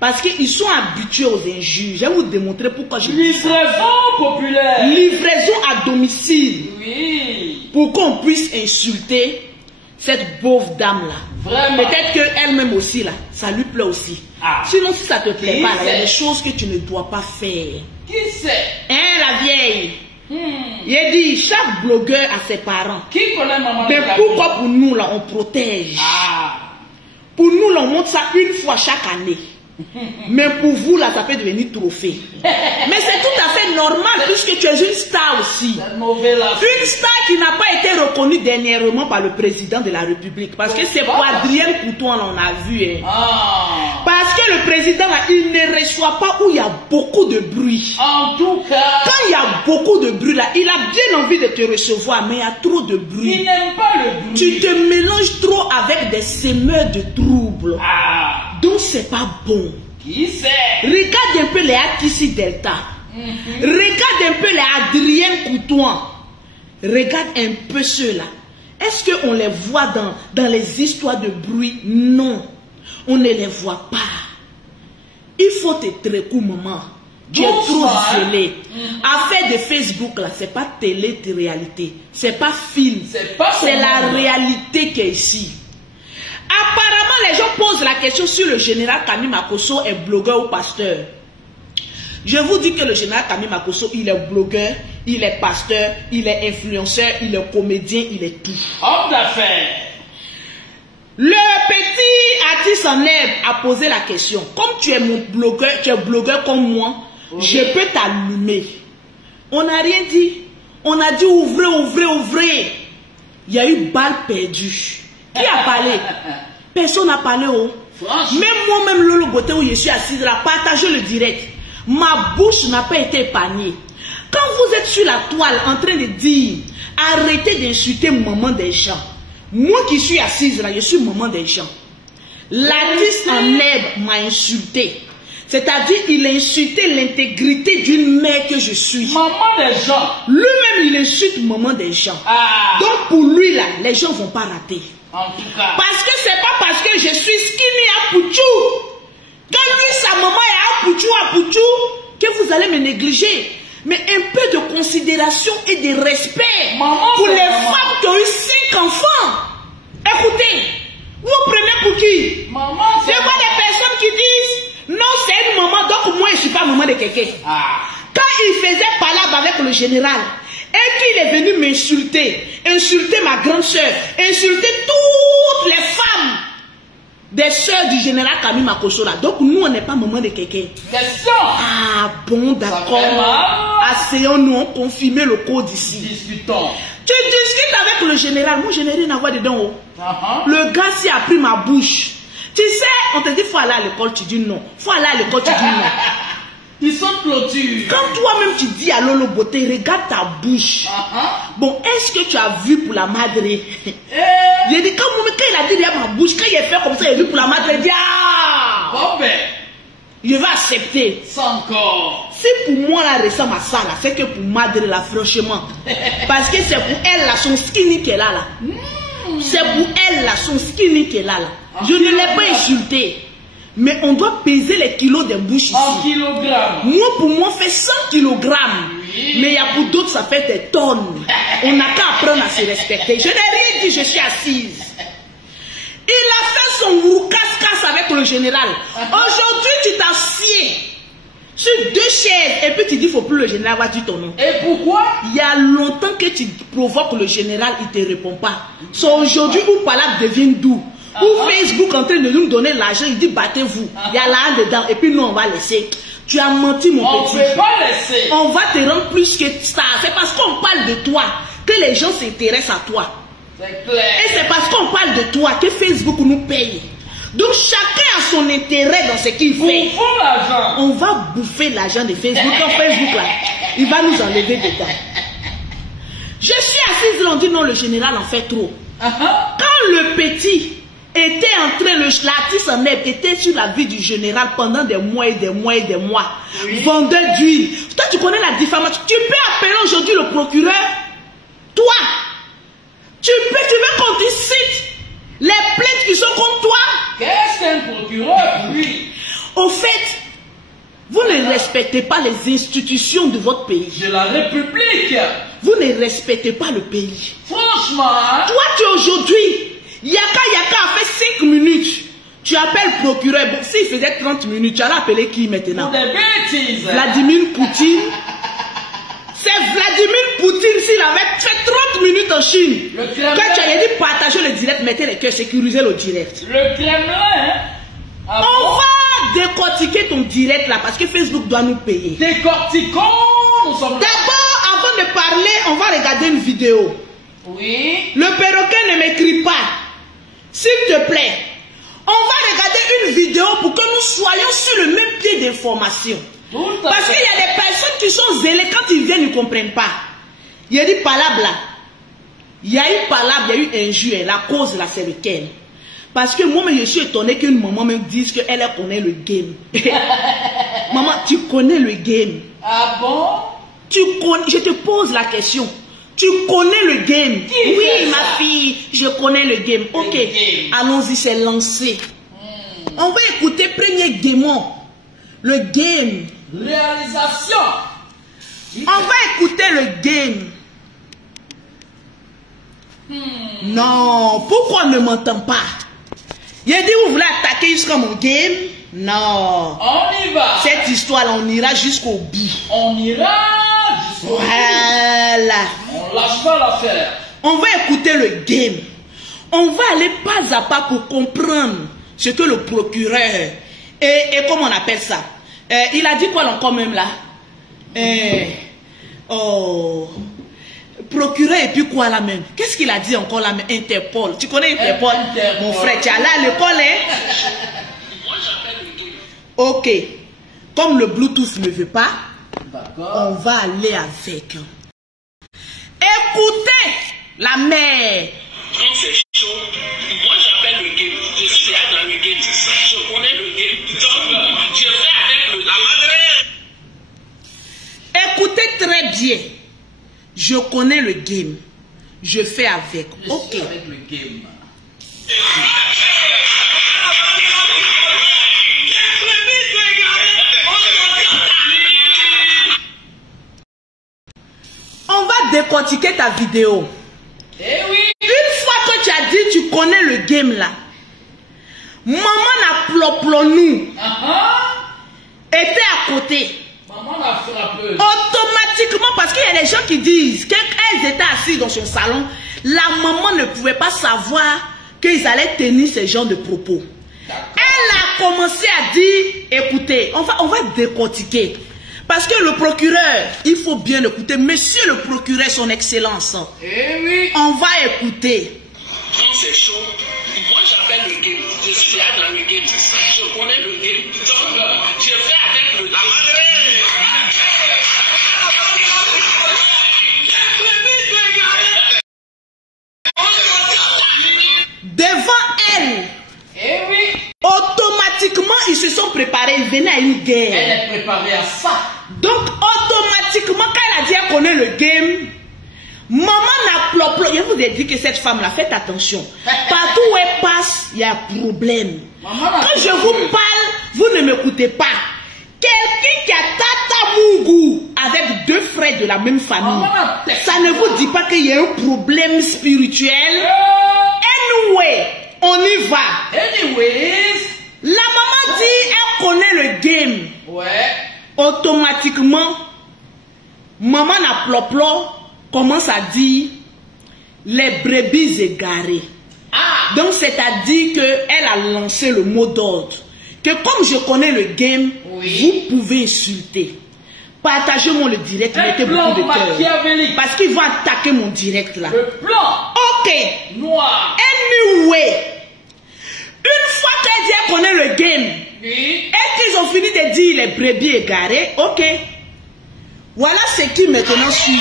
Parce qu'ils sont habitués aux injures. Je vais vous démontrer pourquoi je dis ça. Livraison populaire. Livraison à domicile. Oui. Pour qu'on puisse insulter cette pauvre dame-là. Peut-être qu'elle-même aussi, là, ça lui plaît aussi. Sinon, si ça te plaît pas, il y a des choses que tu ne dois pas faire. Qui sait? Hein, la vieille? Il a dit, chaque blogueur a ses parents. Qui connaît maman? Mais pourquoi pour nous, là, on protège? Pour nous, là, on monte ça une fois chaque année. Mais pour vous, là, ça peut devenir trophée. Mais c'est tout à fait normal puisque tu es une star aussi. Une star qui n'a pas été reconnue dernièrement par le président de la République. Parce que c'est pour Adrien Couton, on a vu. Hein. Parce que le président, là, il ne reçoit pas où il y a beaucoup de bruit. En tout cas, quand il y a beaucoup de bruit, là, il a bien envie de te recevoir, mais il y a trop de bruit. Il n'aime pas le bruit. Tu te mélanges trop avec des semeurs de troubles. Donc, c'est pas bon. Qui sait? Regarde un peu les Akissi Delta. Regarde un peu les Adrien Couton. Regarde un peu ceux-là. Est-ce qu'on les voit dans les histoires de bruit? Non. On ne les voit pas. Il faut te trécou, maman. Tu es trop violé. Affaire de Facebook, là, c'est pas télé-réalité. C'est pas film. C'est la réalité qui est ici. Apparemment, les gens posent la question sur le général Kami Makosso est blogueur ou pasteur. Je vous dis que le général Kami Makosso, il est blogueur, il est pasteur, il est influenceur, il est comédien, il est tout. Homme d'affaires. Le petit artiste en herbe a posé la question. Comme tu es mon blogueur, tu es blogueur comme moi, je peux t'allumer. On n'a rien dit. On a dit ouvrez, ouvrez, ouvrez. Il y a eu balle perdue. Qui a parlé? Personne n'a parlé. Oh. Même moi-même, Lolo Boté, où je suis assise là, partagez le direct. Ma bouche n'a pas été épargnée. Quand vous êtes sur la toile en train de dire arrêtez d'insulter maman des gens. Moi qui suis assise là, je suis maman des gens. L'artiste en herbe m'a insulté. C'est-à-dire il a insulté l'intégrité d'une mère que je suis. Maman des gens. Lui-même il insulte maman des gens. Donc pour lui là, les gens ne vont pas rater. En tout cas. Parce que c'est pas parce que je suis skinny à Pouchou que lui sa maman est à Pouchou que vous allez me négliger. Mais un peu de considération et de respect pour les femmes qui ont eu 5 enfants. Écoutez, vous prenez pour qui? Maman, c'est pas des personnes qui disent non, c'est une maman, donc moi je ne suis pas maman de quelqu'un. Quand il faisait palabre avec le général et qu'il est venu m'insulter, insulter ma grande soeur, insulter toutes les femmes des soeurs du général Kami Makosso là. Donc nous on n'est pas maman de quelqu'un. Ah bon, d'accord. Asseyons-nous, on confirme le code ici. Discutons. Tu discutes avec le général, moi je n'ai rien à voir dedans. Oh. Le gars s'y a pris ma bouche. Tu sais, on te dit faut aller à l'école, tu dis non. Faut aller à l'école, tu dis non. Ils sont clôtures. Quand toi-même tu dis à Lolo Boté, regarde ta bouche. Bon, est-ce que tu as vu pour la madre? J'ai dit, quand il a dit derrière ma bouche, quand il a fait comme ça, il a vu pour la madre, il a dit, ah! Bon ben, je vais accepter. sans encore. Si pour moi, là, ressemble à ça, là, c'est que pour madre, là, franchement. Parce que c'est pour elle, là, son skinny qu'elle a, là. C'est pour elle, là, son skinny qu'elle a, là. Je ne l'ai pas insulté. Mais on doit peser les kilos des bouches ici. En kilogrammes. Moi, pour moi, fait 100 kilogrammes. Oui. Mais il y a pour d'autres, ça fait des tonnes. On n'a qu'à apprendre à se respecter. Je n'ai rien dit, je suis assise. Il a fait son roucasse-casse avec le général. Aujourd'hui, tu t'assieds sur 2 chaises et puis tu dis, il ne faut plus le général avoir dit ton nom. Et pourquoi? Il y a longtemps que tu provoques le général, il ne te répond pas. C'est aujourd'hui où Palab devient doux. Ou Facebook en train de nous donner l'argent, il dit battez-vous. Il y a là dedans et puis nous on va laisser. Tu as menti mon petit. On ne peut pas laisser. On va te rendre plus que ça. C'est parce qu'on parle de toi que les gens s'intéressent à toi. C'est clair. Et c'est parce qu'on parle de toi que Facebook nous paye. Donc chacun a son intérêt dans ce qu'il fait. On va bouffer l'argent de Facebook. Quand Facebook là, il va nous enlever dedans. Je suis assise là, on dit non, le général en fait trop. Quand le petit était en train, l'artiste en herbe était sur la vie du général pendant des mois et des mois et des mois. Oui. Vendeur d'huile. Toi, tu connais la diffamation. Tu peux appeler aujourd'hui le procureur. Toi, tu veux qu'on te cite les plaintes qui sont contre toi. Qu'est-ce qu'un procureur, lui? Au fait, vous ne respectez pas les institutions de votre pays. De la République. Vous ne respectez pas le pays. Franchement. Toi, tu aujourd'hui, Yaka a fait 5 minutes. Tu appelles procureur. Bon, s'il faisait 30 minutes, tu allais appeler qui maintenant? Pour des bêtises. Vladimir Poutine. C'est Vladimir Poutine s'il avait fait 30 minutes en Chine. Quand tu avais dit partager le direct, mettez les cœurs, sécuriser le direct. Le Kremlin, hein? On va décortiquer ton direct là parce que Facebook doit nous payer. Décortiquons, nous sommes là. D'abord, avant de parler, on va regarder une vidéo. Oui. Le perroquet ne m'écrit pas. S'il te plaît, on va regarder une vidéo pour que nous soyons sur le même pied d'information. Parce qu'il y a des personnes qui sont zélées, quand ils viennent, ils ne comprennent pas. Il y a dit palabre là. Il y a eu palabre, il y a eu injure. La cause là, c'est lequel? Parce que moi, je suis étonné qu'une maman me dise qu'elle connaît le game. Maman, tu connais le game. Ah bon? Je te pose la question. Tu connais le game? Oui, ma fille, je connais le game. Ok, allons-y, c'est lancé. On va écouter premier gaiement. Le game. Réalisation. On va écouter le game. Non, pourquoi on ne m'entend pas? Il a dit, vous voulez attaquer jusqu'à mon game? Non. On y va. Cette histoire-là, on ira jusqu'au bout. On ira jusqu'au bout. Voilà. On lâche pas l'affaire. On va écouter le game. On va aller pas à pas pour comprendre ce que le procureur et comment on appelle ça. Il a dit quoi encore même là? Procureur et puis quoi là même? Qu'est-ce qu'il a dit encore là même? Interpol. Tu connais Interpol? Mon frère, tu es allé à l'école, hein? Ok. Comme le Bluetooth ne veut pas, on va aller avec. Écoutez la mère. Quand c'est chaud, moi j'appelle le game. Je suis dans le game. Je connais le game. Donc, je vais avec le la madre. Écoutez très bien. Je connais le game. Je fais avec. Ok. Je suis avec le game. On va décortiquer ta vidéo. Eh oui. Une fois que tu as dit tu connais le game là, maman n'a ploplonou était à côté. Maman l'a frappé. Automatiquement, parce qu'il y a des gens qui disent qu'elles étaient assises dans son salon, la maman ne pouvait pas savoir qu'ils allaient tenir ce genre de propos. Elle a commencé à dire, écoutez, on va décortiquer. Parce que le procureur, il faut bien écouter. Monsieur le procureur, son excellence. Eh oui. On va écouter. Quand c'est chaud, moi j'appelle le game. Je suis dans le game. Je connais le game. Donc, je vais avec le la madre. Devant elle, Eh oui. automatiquement, ils se sont préparés. Ils venaient à une guerre. Elle est préparée à ça. Donc, automatiquement, quand elle a dit qu'elle connaît le game, maman n'a ploplo. Je vous ai dit que cette femme-là, faites attention. Partout où elle passe, il y a un problème. Quand je vous parle, vous ne m'écoutez pas. Quelqu'un qui a Tata Mungu avec deux frères de la même famille, ça ne vous dit pas qu'il y a un problème spirituel. Anyway, on y va. Anyways. La maman dit elle connaît le game. Ouais. Automatiquement, maman n'a ploplo commence à dire les brebis égarées. Ah. Donc c'est-à-dire qu'elle a lancé le mot d'ordre. Que comme je connais le game, oui, vous pouvez insulter. Partagez-moi le direct, mettez plan beaucoup de cœur. machiavélique. Parce qu'ils vont attaquer mon direct là. Le plan. Ok. Noir. Anyway. Une fois qu'elle dit qu'elle connaît le game, Oui. et qu'ils ont fini de dire les brebis égarées, ok. Voilà ce qui maintenant suit.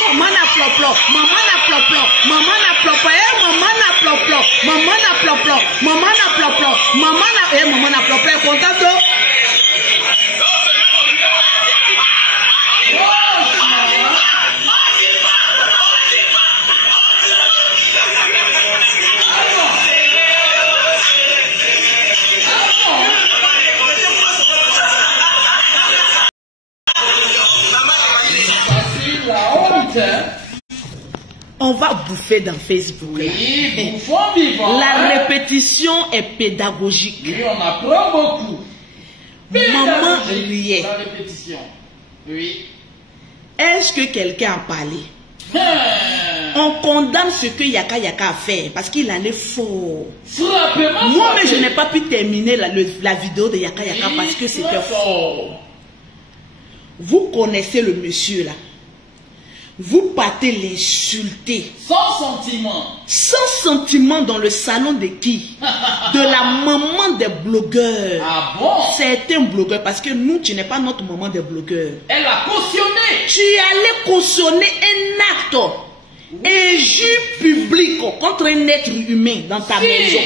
Maman n'a ploplo, maman n'a ploplo, maman n'a ploplo, maman n'a ploplo, maman n'a ploplo, maman n'a ploplo, maman n'a ploplo, elle est contente. On va bouffer dans Facebook. Oui, bouffons vivant. La répétition est pédagogique. Oui, on apprend beaucoup. Maman riait. La répétition. Oui. Est-ce que quelqu'un a parlé? On condamne ce que Yaka a fait parce qu'il allait fort. Moi, mais je n'ai pas pu terminer la vidéo de Yaka parce que c'était fort. Vous connaissez le monsieur là. Vous partez l'insulter. Sans sentiment. Sans sentiment dans le salon de qui? De la maman des blogueurs. Ah bon? Certains blogueurs, parce que nous, tu n'es pas notre maman des blogueurs. Elle a cautionné. Tu allais cautionner un acte injure public contre un être humain dans ta maison.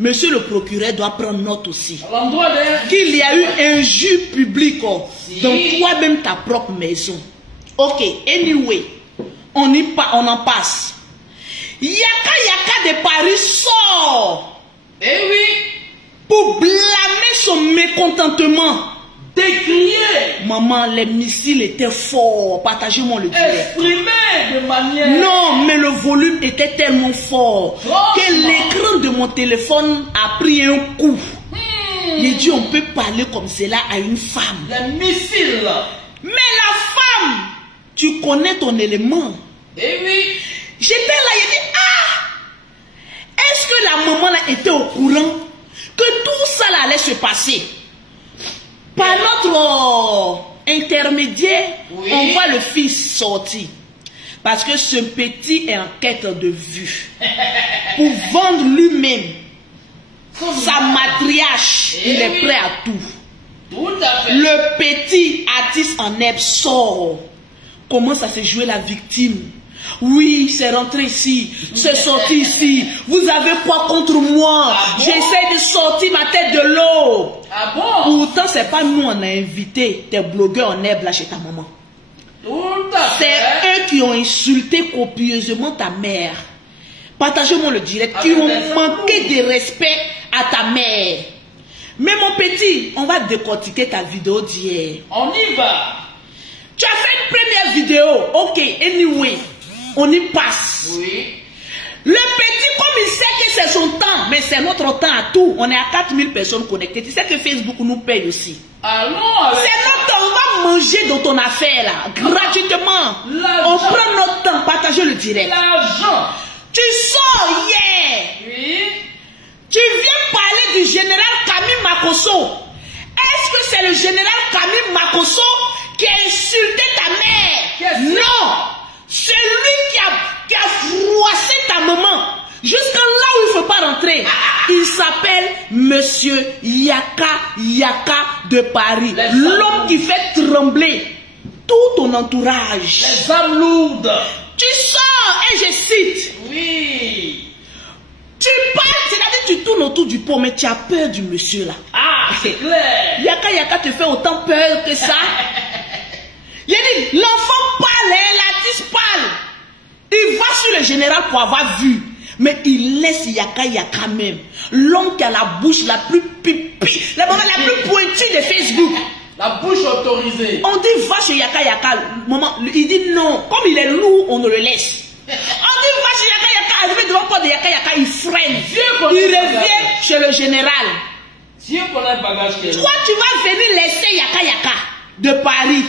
Monsieur le procureur doit prendre note aussi. Qu'il y a eu injure public dans toi-même ta propre maison. Ok, anyway, on en passe. Yaka Yaka de Paris sort. Eh oui. Pour blâmer son mécontentement. Décrier. Maman, les missiles étaient forts. Partagez-moi le direct. Exprimer de manière. Non, mais le volume était tellement fort que l'écran de mon téléphone a pris un coup. J'ai dit, on peut parler comme cela à une femme. Les missiles. Mais la femme, tu connais ton élément. Eh oui. J'étais là, j'ai dit, est-ce que la maman là était au courant que tout ça là allait se passer? Par notre intermédiaire, oui. On voit le fils sortir. Parce que ce petit est en quête de vue. Pour vendre lui-même sa matriarche, il est prêt à tout. Tout à fait. Le petit artiste en herbe sort. Commence à se jouer la victime. Oui, c'est rentré ici, c'est sorti ici. Vous avez quoi contre moi? Ah bon? J'essaie de sortir ma tête de l'eau. Ah bon? Pourtant, c'est pas nous on a invité tes blogueurs en herbe là chez ta maman. Tout à fait. C'est eux qui ont insulté copieusement ta mère. Partagez-moi le direct. Qui ont manqué de respect à ta mère. Mais mon petit, on va décortiquer ta vidéo d'hier. On y va. Tu as fait une première vidéo. Ok, anyway. On y passe. Oui. Le petit, comme il sait que c'est son temps, mais c'est notre temps à tout. On est à 4000 personnes connectées. Tu sais que Facebook nous paye aussi. Allons avec. C'est notre temps. On va manger dans ton affaire là. Gratuitement. On prend notre temps. Partagez le direct. L'argent. Tu sors hier. Oui. Tu viens parler du général Camille Makosso. Est-ce que c'est le général Camille Makosso qui a insulté ta mère? Non. C'est lui qui a froissé ta maman. Jusqu'à là où il ne faut pas rentrer. Il s'appelle Monsieur Yaka Yaka de Paris. L'homme qui fait trembler tout ton entourage. Les âmes lourdes. Tu sors et je cite. Oui. Tu parles, c'est-à-dire tu tournes autour du pot, mais tu as peur du monsieur là. Ah, c'est clair. Yaka Yaka te fait autant peur que ça. Il dit, l'enfant parle, l'artiste parle. Il va sur le général pour avoir vu. Mais il laisse Yaka Yaka même. L'homme qui a la bouche la plus pipi, la plus pointue de Facebook. La bouche autorisée. On dit, va chez Yaka Yaka. Maman, il dit non. Comme il est lourd, on ne le laisse. On dit, va chez Yaka Yaka. Arrivé devant toi de Yaka Yaka, il freine. Il revient chez le général. Dieu connaît le bagage qu'il a. Toi, tu vas venir laisser Yaka Yaka de Paris,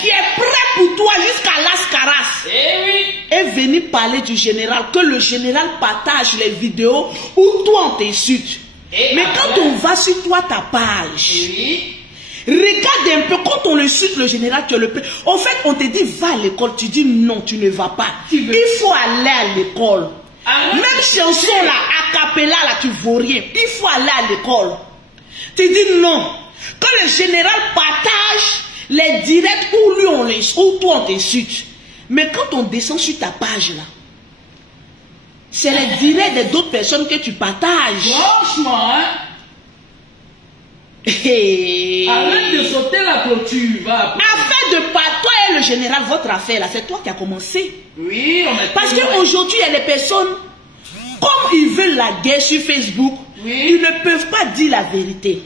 qui est prêt pour toi jusqu'à Las Caras. Eh oui. Et venir parler du général, que le général partage les vidéos où toi on t'insulte. Mais après, quand on va sur toi ta page, oui. regarde un peu, quand on insulte le général, tu es le plus. En fait, on te dit va à l'école, tu dis non, tu ne vas pas. Il faut aller à l'école. Même chanson là, a cappella là, tu vaux rien. Il faut aller à l'école. Tu dis non. Quand le général partage les directs où lui on l'insulte, où toi on t'insulte. Mais quand on descend sur ta page là, c'est les directs d'autres personnes que tu partages. Franchement, hein. Arrête de sauter la clôture. Affaire de toi et le général, votre affaire là, c'est toi qui as commencé. Oui, on est. Parce qu'aujourd'hui, il y a des personnes, comme ils veulent la guerre sur Facebook, oui. Ils ne peuvent pas dire la vérité.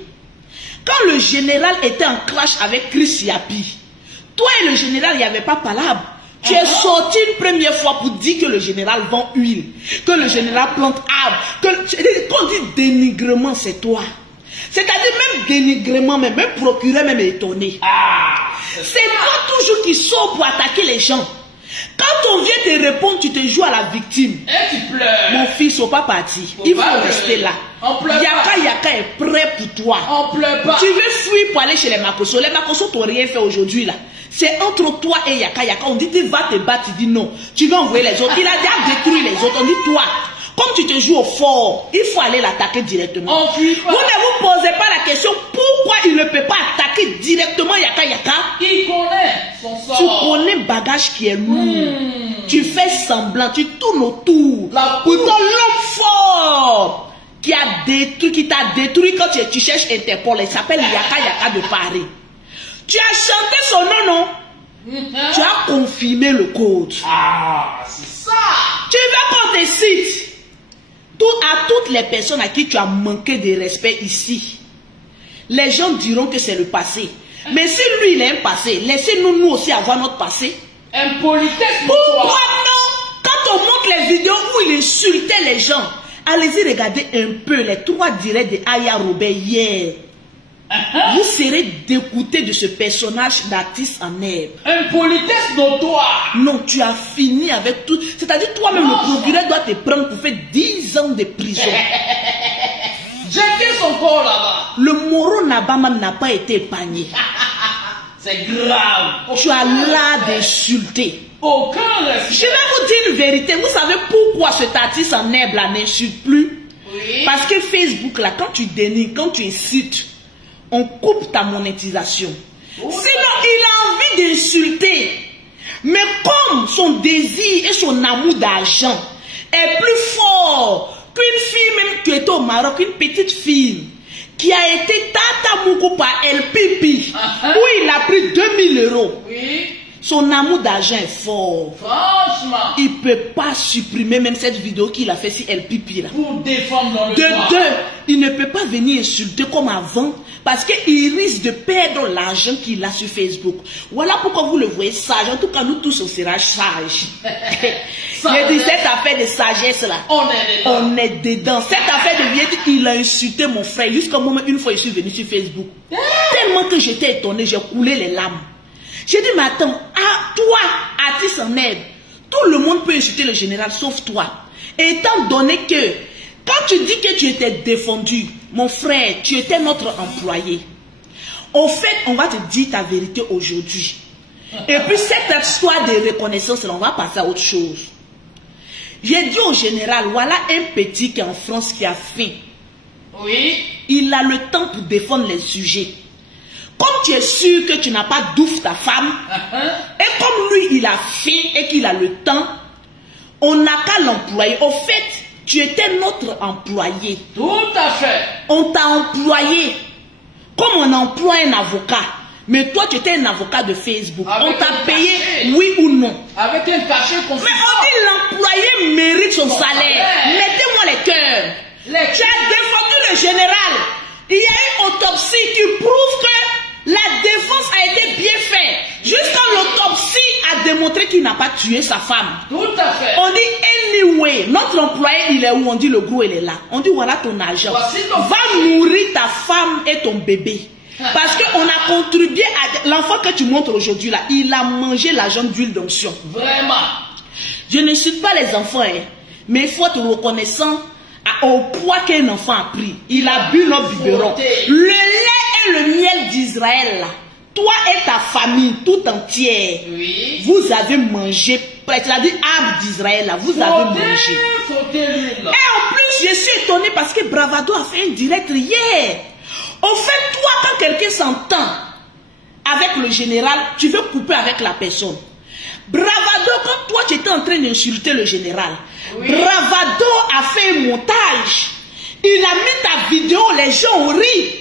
Quand le général était en clash avec Chris Yapi, toi et le général, il n'y avait pas palabre. Tu es sorti une première fois pour dire que le général vend huile, que le général plante arbre. Quand on dit dénigrement, c'est toi. C'est-à-dire même dénigrement, même procureur même est étonné. C'est toi toujours qui sors pour attaquer les gens. Quand on vient te répondre, tu te joues à la victime. Et tu pleures. Mon fils, il ne faut pas partir. Il faut rester là. Yaka Yaka est prêt pour toi. On pleure pas. Tu veux fuir pour aller chez les Makosso. Les Makosso t'ont rien fait aujourd'hui là. C'est entre toi et Yaka Yaka. On dit tu vas te battre, tu dis non. Tu vas envoyer les autres. Il a déjà détruit les autres. On dit toi, comme tu te joues au fort, il faut aller l'attaquer directement. Vous ne vous posez pas la question pourquoi il ne peut pas attaquer directement Yaka Yaka. Il connaît son sort. Tu connais le bagage qui est lourd. Tu fais semblant, tu tournes autour. Pourtant l'homme fort qui t'a détruit quand tu cherches Interpol, il s'appelle Yaka Yaka de Paris. Tu as chanté son nom, non? Tu as confirmé le code. Ah, c'est ça. ça. Tu veux qu'on te cite à toutes les personnes à qui tu as manqué de respect ici. Les gens diront que c'est le passé. Mais si lui, il est un passé, laissez-nous nous aussi avoir notre passé. Impolitesse. Pourquoi non? Quand on montre les vidéos où il insultait les gens, allez-y regarder un peu les 3 directs de Aya Robert hier. Vous serez dégoûté de ce personnage d'artiste en herbe. Impolitesse notoire. Non, tu as fini avec tout. C'est-à-dire toi-même, le procureur doit te prendre pour faire 10 ans de prison. Jetez son corps là-bas. Le Moro Nabama n'a pas été épargné. C'est grave. Tu as l'art d'insulter. Aucun respect. Je vais vous dire une vérité. Vous savez pourquoi cet artiste en herbe là n'insulte plus? Oui. Parce que Facebook là, quand tu dénigres, quand tu insultes, on coupe ta monétisation. Oh, sinon, il a envie d'insulter. Mais comme son désir et son amour d'argent est plus fort qu'une fille même qui était au Maroc, une petite fille qui a été Tata Moukou par El Pipi, où il a pris 2000 €. Oui. Son amour d'argent est fort. Franchement. Il ne peut pas supprimer même cette vidéo qu'il a fait sur El Pipi là. Pour défendre dans le De soir. 2, il ne peut pas venir insulter comme avant parce qu'il risque de perdre l'argent qu'il a sur Facebook. Voilà pourquoi vous le voyez sage. En tout cas, nous tous, on sera sages. J'ai dit cette affaire de sagesse là. On est dedans. Cette affaire de vieille, il a insulté mon frère. Jusqu'au moment, une fois, je suis venu sur Facebook. Tellement que j'étais étonné, j'ai coulé les larmes. J'ai dit, mais attends, toi, artiste en herbe, tout le monde peut insulter le général, sauf toi. Et étant donné que, quand tu dis que tu étais défendu, mon frère, tu étais notre employé. Au fait, on va te dire ta vérité aujourd'hui. Et puis, cette histoire de reconnaissance, on va passer à autre chose. J'ai dit au général, voilà un petit qui est en France qui a faim. Oui. Il a le temps pour défendre les sujets. Comme tu es sûr que tu n'as pas d'ouf ta femme, et comme lui il a faim et qu'il a le temps, on n'a qu'à l'employer. Au fait, tu étais notre employé. Tout à fait. On t'a employé comme on emploie un avocat. Mais toi tu étais un avocat de Facebook. Avec on t'a un payé, cachet. oui ou non? Avec un cachet Mais consistant. on dit l'employé mérite son salaire. salaire. Mettez-moi les cœurs. Les Tu as défendu le général. Il y a une autopsie qui prouve que la défense a été bien faite. Juste quand l'autopsie a démontré qu'il n'a pas tué sa femme. Tout à fait. On dit anyway, notre employé il est où? On dit le gros il est là. On dit voilà ton argent. Voici ton Va nourrir ta femme et ton bébé. Parce qu'on a contribué à l'enfant que tu montres aujourd'hui là. Il a mangé l'argent d'huile d'onction. Vraiment. Je ne suis pas les enfants, hein, mais il faut être reconnaissant au poids qu'un enfant a pris. Il a bu notre biberon. Le lait et le miel d'Israël, là, toi et ta famille tout entière, Oui. vous avez mangé, c'est-à-dire arbre d'Israël, là, vous avez mangé. Sautez-lui là. Et en plus, je suis étonné parce que Bravado a fait un direct hier. Au fait, toi, quand quelqu'un s'entend avec le général, tu veux couper avec la personne. Bravado, quand toi tu étais en train d'insulter le général, oui. Bravado a fait un montage. Il a mis ta vidéo, les gens ont ri.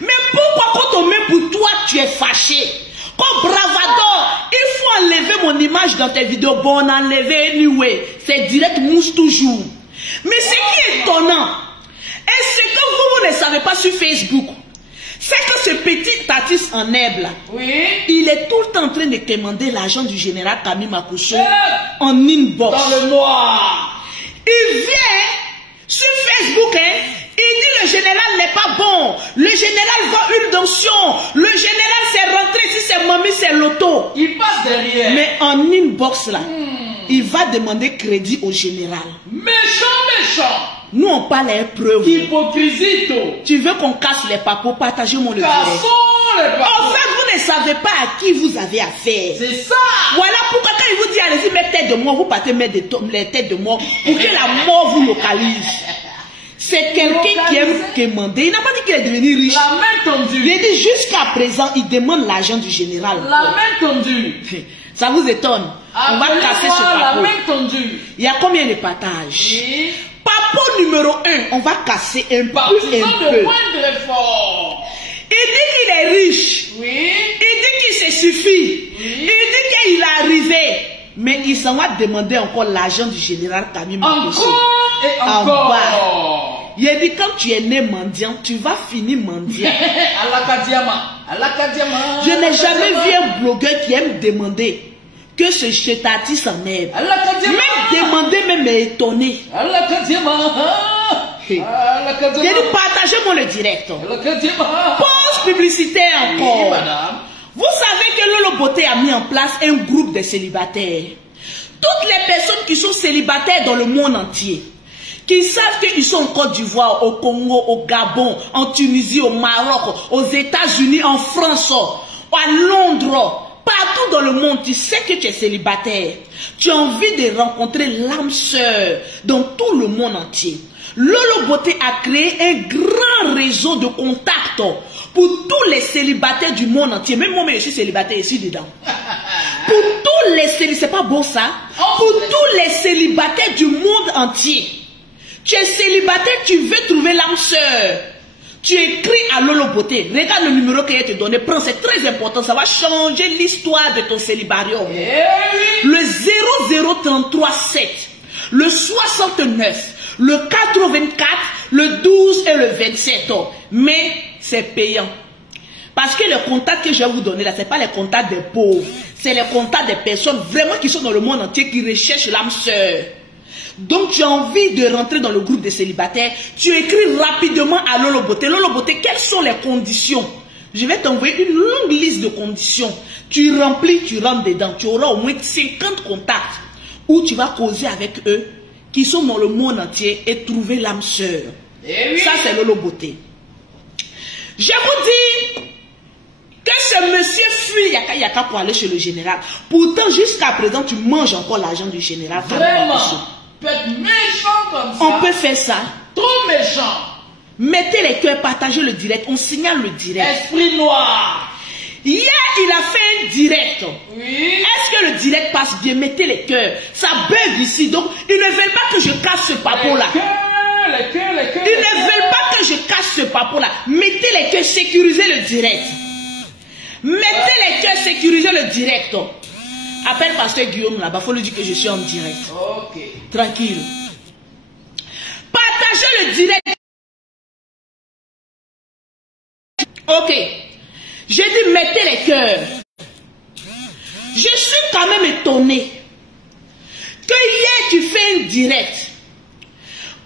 Mais pourquoi quand on met pour toi, tu es fâché? Comme Bravado, il faut enlever mon image dans tes vidéos. Bon, on a enlevé anyway. C'est direct, mousse toujours. Mais ce qui est étonnant, et ce que vous ne savez pas sur Facebook, c'est que ce petit artiste en herbe là, oui. Il est tout le temps en train de demander l'argent du général Camille Makosso en inbox. Dans le noir. Il vient sur Facebook, hein, il dit le général n'est pas bon, le général veut une donction, le général s'est rentré, si c'est mamie, c'est l'auto. Il passe derrière. Mais en inbox là, il va demander crédit au général. Méchant, méchant. Nous on parle à preuve. Hypocrisito. Tu veux qu'on casse les papos, partagez-moi le direct. Cassons les papos. En fait, vous ne savez pas à qui vous avez affaire. C'est ça. Voilà pourquoi quand il vous dit allez-y mettre tête de mort, vous partez mettre les têtes de mort pour que la mort vous localise. C'est quelqu'un qui aime demander. Il n'a pas dit qu'il est devenu riche. La main tendue. Il a dit jusqu'à présent, il demande l'argent du général. La main tendue. Ça vous étonne? On va casser ce la papo. main tendue. Il y a combien de partages? Oui. Papo numéro 1, on va casser un peu. Partisan de moindre effort. Il dit qu'il est riche. Oui. Il dit qu'il se suffit. Oui. Il dit qu'il est arrivé. Mais il s'en va demander encore l'argent du général Kami Makosso. Encore et encore. Il a dit, quand tu es né mendiant, tu vas finir mendiant. Je n'ai jamais vu un blogueur qui aime demander que ce chétati s'en aime. Même demander, même étonné. J'ai dit, partagez-moi le direct. Pause publicitaire encore. Oui, madame. Vous savez que Lolo Beauté a mis en place un groupe de célibataires. Toutes les personnes qui sont célibataires dans le monde entier, qui savent qu'ils sont en Côte d'Ivoire, au Congo, au Gabon, en Tunisie, au Maroc, aux États-Unis, en France, à Londres, partout dans le monde, tu sais que tu es célibataire. Tu as envie de rencontrer l'âme sœur dans tout le monde entier. Lolo Beauté a créé un grand réseau de contacts pour tous les célibataires du monde entier. Même moi, je suis célibataire ici dedans. Pour tous les célibataires, c'est pas beau ça? Pour tous les célibataires du monde entier. Tu es célibataire, tu veux trouver l'âme sœur. Tu écris à Lolo Beauté. Regarde le numéro qu'il a te donné. Prends, c'est très important. Ça va changer l'histoire de ton célibarium. Le 00337, le 69, le 84, le 12 et le 27. Mais c'est payant. Parce que les contacts que je vais vous donner là, ce n'est pas les contacts des pauvres. C'est les contacts des personnes vraiment qui sont dans le monde entier, qui recherchent l'âme sœur. Donc tu as envie de rentrer dans le groupe des célibataires, tu écris rapidement à Lolo Beauté. Lolo Beauté, quelles sont les conditions? Je vais t'envoyer une longue liste de conditions. Tu remplis, tu rentres dedans. Tu auras au moins 50 contacts où tu vas causer avec eux qui sont dans le monde entier et trouver l'âme sœur. Oui. Ça, c'est Lolo Beauté. Je vous dis que ce monsieur fuit Yaka Yaka pour aller chez le général. Pourtant, jusqu'à présent, tu manges encore l'argent du général. Vraiment, peut être méchant comme ça. On peut faire ça. Trop méchant. Mettez les cœurs, partagez le direct. On signale le direct. Esprit noir. Hier, il a fait un direct. Oui. Est-ce que le direct passe bien? Mettez les cœurs. Ça bug ici. Donc, ils ne veulent pas que je casse ce papo-là. Les cœurs. Ils ne veulent pas que je casse ce papo-là. Mettez les cœurs, sécurisez le direct. Mettez les cœurs, sécurisez le direct. Appelle Pasteur Guillaume là-bas. Il faut lui dire que je suis en direct. Ok. Tranquille. Partagez le direct. Ok. J'ai dit mettez les cœurs. Je suis quand même étonné que hier tu fais un direct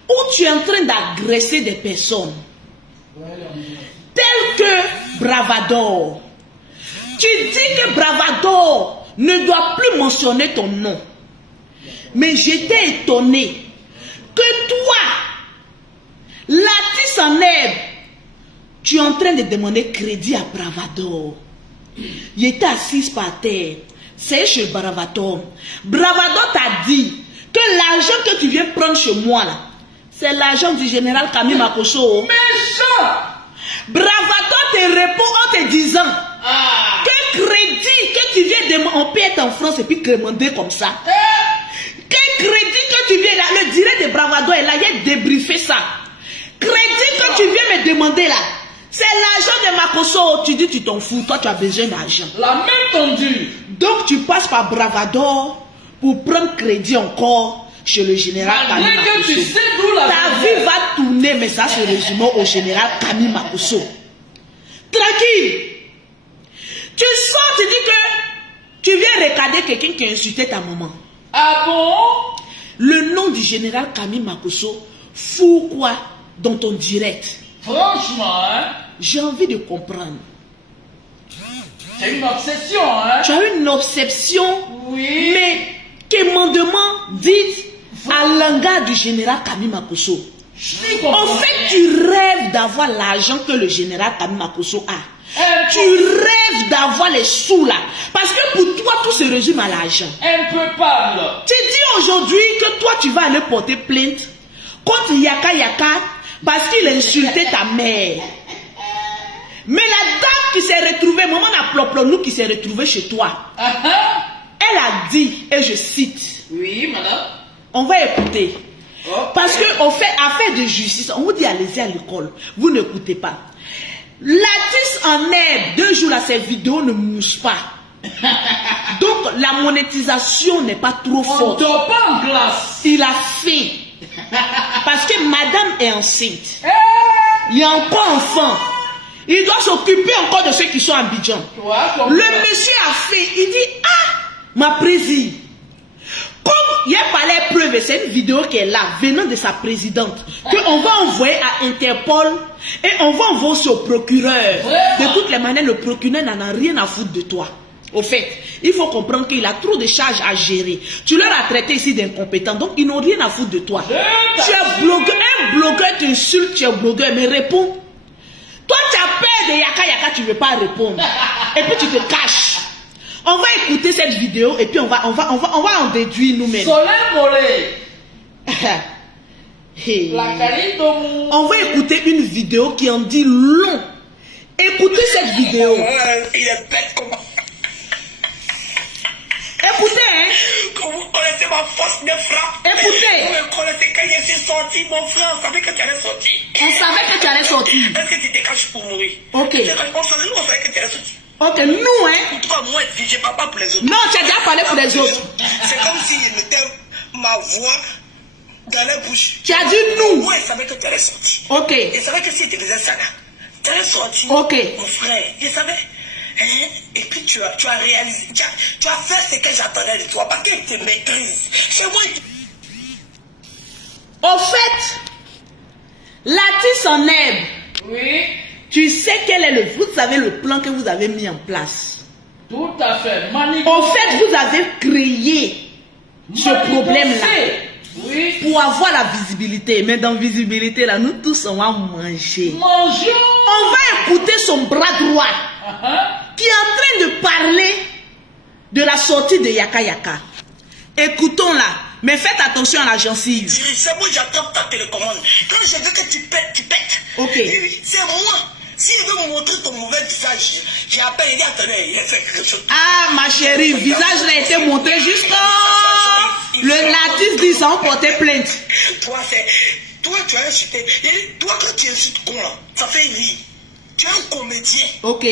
où tu es en train d'agresser des personnes telles que Bravador. Tu dis que Bravador ne doit plus mentionner ton nom. Mais j'étais étonné que toi, l'artiste en herbe, tu es en train de demander crédit à Bravador. Il était assise par terre. C'est chez Bravador. Bravador t'a dit que l'argent que tu viens prendre chez moi là, c'est l'argent du général Kami Makosso. Méchant! Bravato te répond en te disant que crédit que tu viens demander, on peut être en France et puis demander comme ça. Quel crédit que tu viens là, le direct de Bravado est là, il a débriefé ça. Crédit que tu viens me demander là, c'est l'argent de Makosso. Tu dis tu t'en fous, toi tu as besoin d'argent. La même tendue. Donc tu passes par Bravador pour prendre crédit encore chez le général Kami Makosso. Tu sais d'où la ta vie va tourner, mais ça se résume au général Kami Makosso. Tranquille. Tu sors, tu dis que tu viens regarder quelqu'un qui a insulté ta maman. Ah bon? Le nom du général Kami Makosso fout quoi dans ton direct? Franchement, hein? J'ai envie de comprendre. C'est une obsession, hein? Tu as une obsession, oui. Mais commandement dit à l'engard du général Kami Makosso. En fait, tu rêves d'avoir l'argent que le général Kami Makosso a. Tu rêves d'avoir les sous là. Parce que pour toi, tout se résume à l'argent. Impeccable. Tu dis aujourd'hui que toi, tu vas aller porter plainte contre Yaka Yaka parce qu'il a insulté ta mère. Mais la dame qui s'est retrouvée, maman Naploplonou qui s'est retrouvée chez toi, elle a dit, et je cite. Oui, madame. On va écouter. Okay. Parce qu'on fait affaire de justice. On vous dit allez-y à l'école. Vous n'écoutez pas. L'artiste en herbe, 2 jours là, cette vidéo ne mousse pas. Donc la monétisation n'est pas trop forte. On dort pas en glace. Il a fait. Parce que madame est enceinte. Il y a encore enfant. Il doit s'occuper encore de ceux qui sont à Abidjan. Le monsieur a fait, il dit, ah, ma présidente. Comme il y a pas les preuves, c'est une vidéo qui est là, venant de sa présidente, qu'on va envoyer à Interpol et on va envoyer au procureur. De toutes les manières, le procureur n'en a rien à foutre de toi. Au fait, il faut comprendre qu'il a trop de charges à gérer. Tu leur as traité ici d'incompétents, donc ils n'ont rien à foutre de toi. Tu es blogueur, un blogueur t'insulte, tu es blogueur, mais réponds. Toi, tu as peur de Yaka Yaka, tu ne veux pas répondre. Et puis tu te caches. On va écouter cette vidéo et puis on va en déduire nous-mêmes. Soleil Molé. Hey. La Karine Domou. On va écouter une vidéo qui en dit long. Écoutez cette vidéo. Il est bête comment. Écoutez, hein. Quand vous connaissez ma force de frappe. Écoutez. Vous me connaissez quand je suis sorti, mon frère, on savait que tu allais sortir. On savait que tu allais sortir. Est-ce que tu te caches pour mourir? Ok. On savait que tu allais sortir. Ok, nous, hein. En tout cas, moi, je ne parle pas pour les autres. Non, tu as déjà parlé pour les autres. C'est comme si je mettais ma voix dans la bouche. Tu as dit nous. Moi, je savais que tu allais sortir. Ok. Je savais que si tu faisais ça là, tu allais sortir. Ok. Mon frère, je savais. Hein? Et puis tu as réalisé, tu as fait ce que j'attendais de toi parce qu'elle te maîtrise. C'est moi qui... Au fait, Latis en herbe. Oui. Tu sais quel est vous savez le plan que vous avez mis en place. Tout à fait. Au fait, vous avez créé ce problème-là. Oui. Pour avoir la visibilité. Mais dans visibilité, là, nous tous, on va manger. Mangeons. On va écouter son bras droit qui est en train de parler de la sortie de Yaka Yaka. Écoutons-la. Mais faites attention à la gencive. C'est moi, j'attrape ta télécommande. Quand je veux que tu pètes, tu pètes. Ok. C'est moi. Si je veux me montrer ton mauvais visage, j'ai appelé, il dit, attendez, il a fait quelque chose. Ah, ma chérie, le visage n'a été montré jusqu'à... Le Latis dit ça, on portait plainte. Toi, tu as insulté. Et toi, quand tu insultes con, là, ça fait rire. Tu es un comédien. Ok.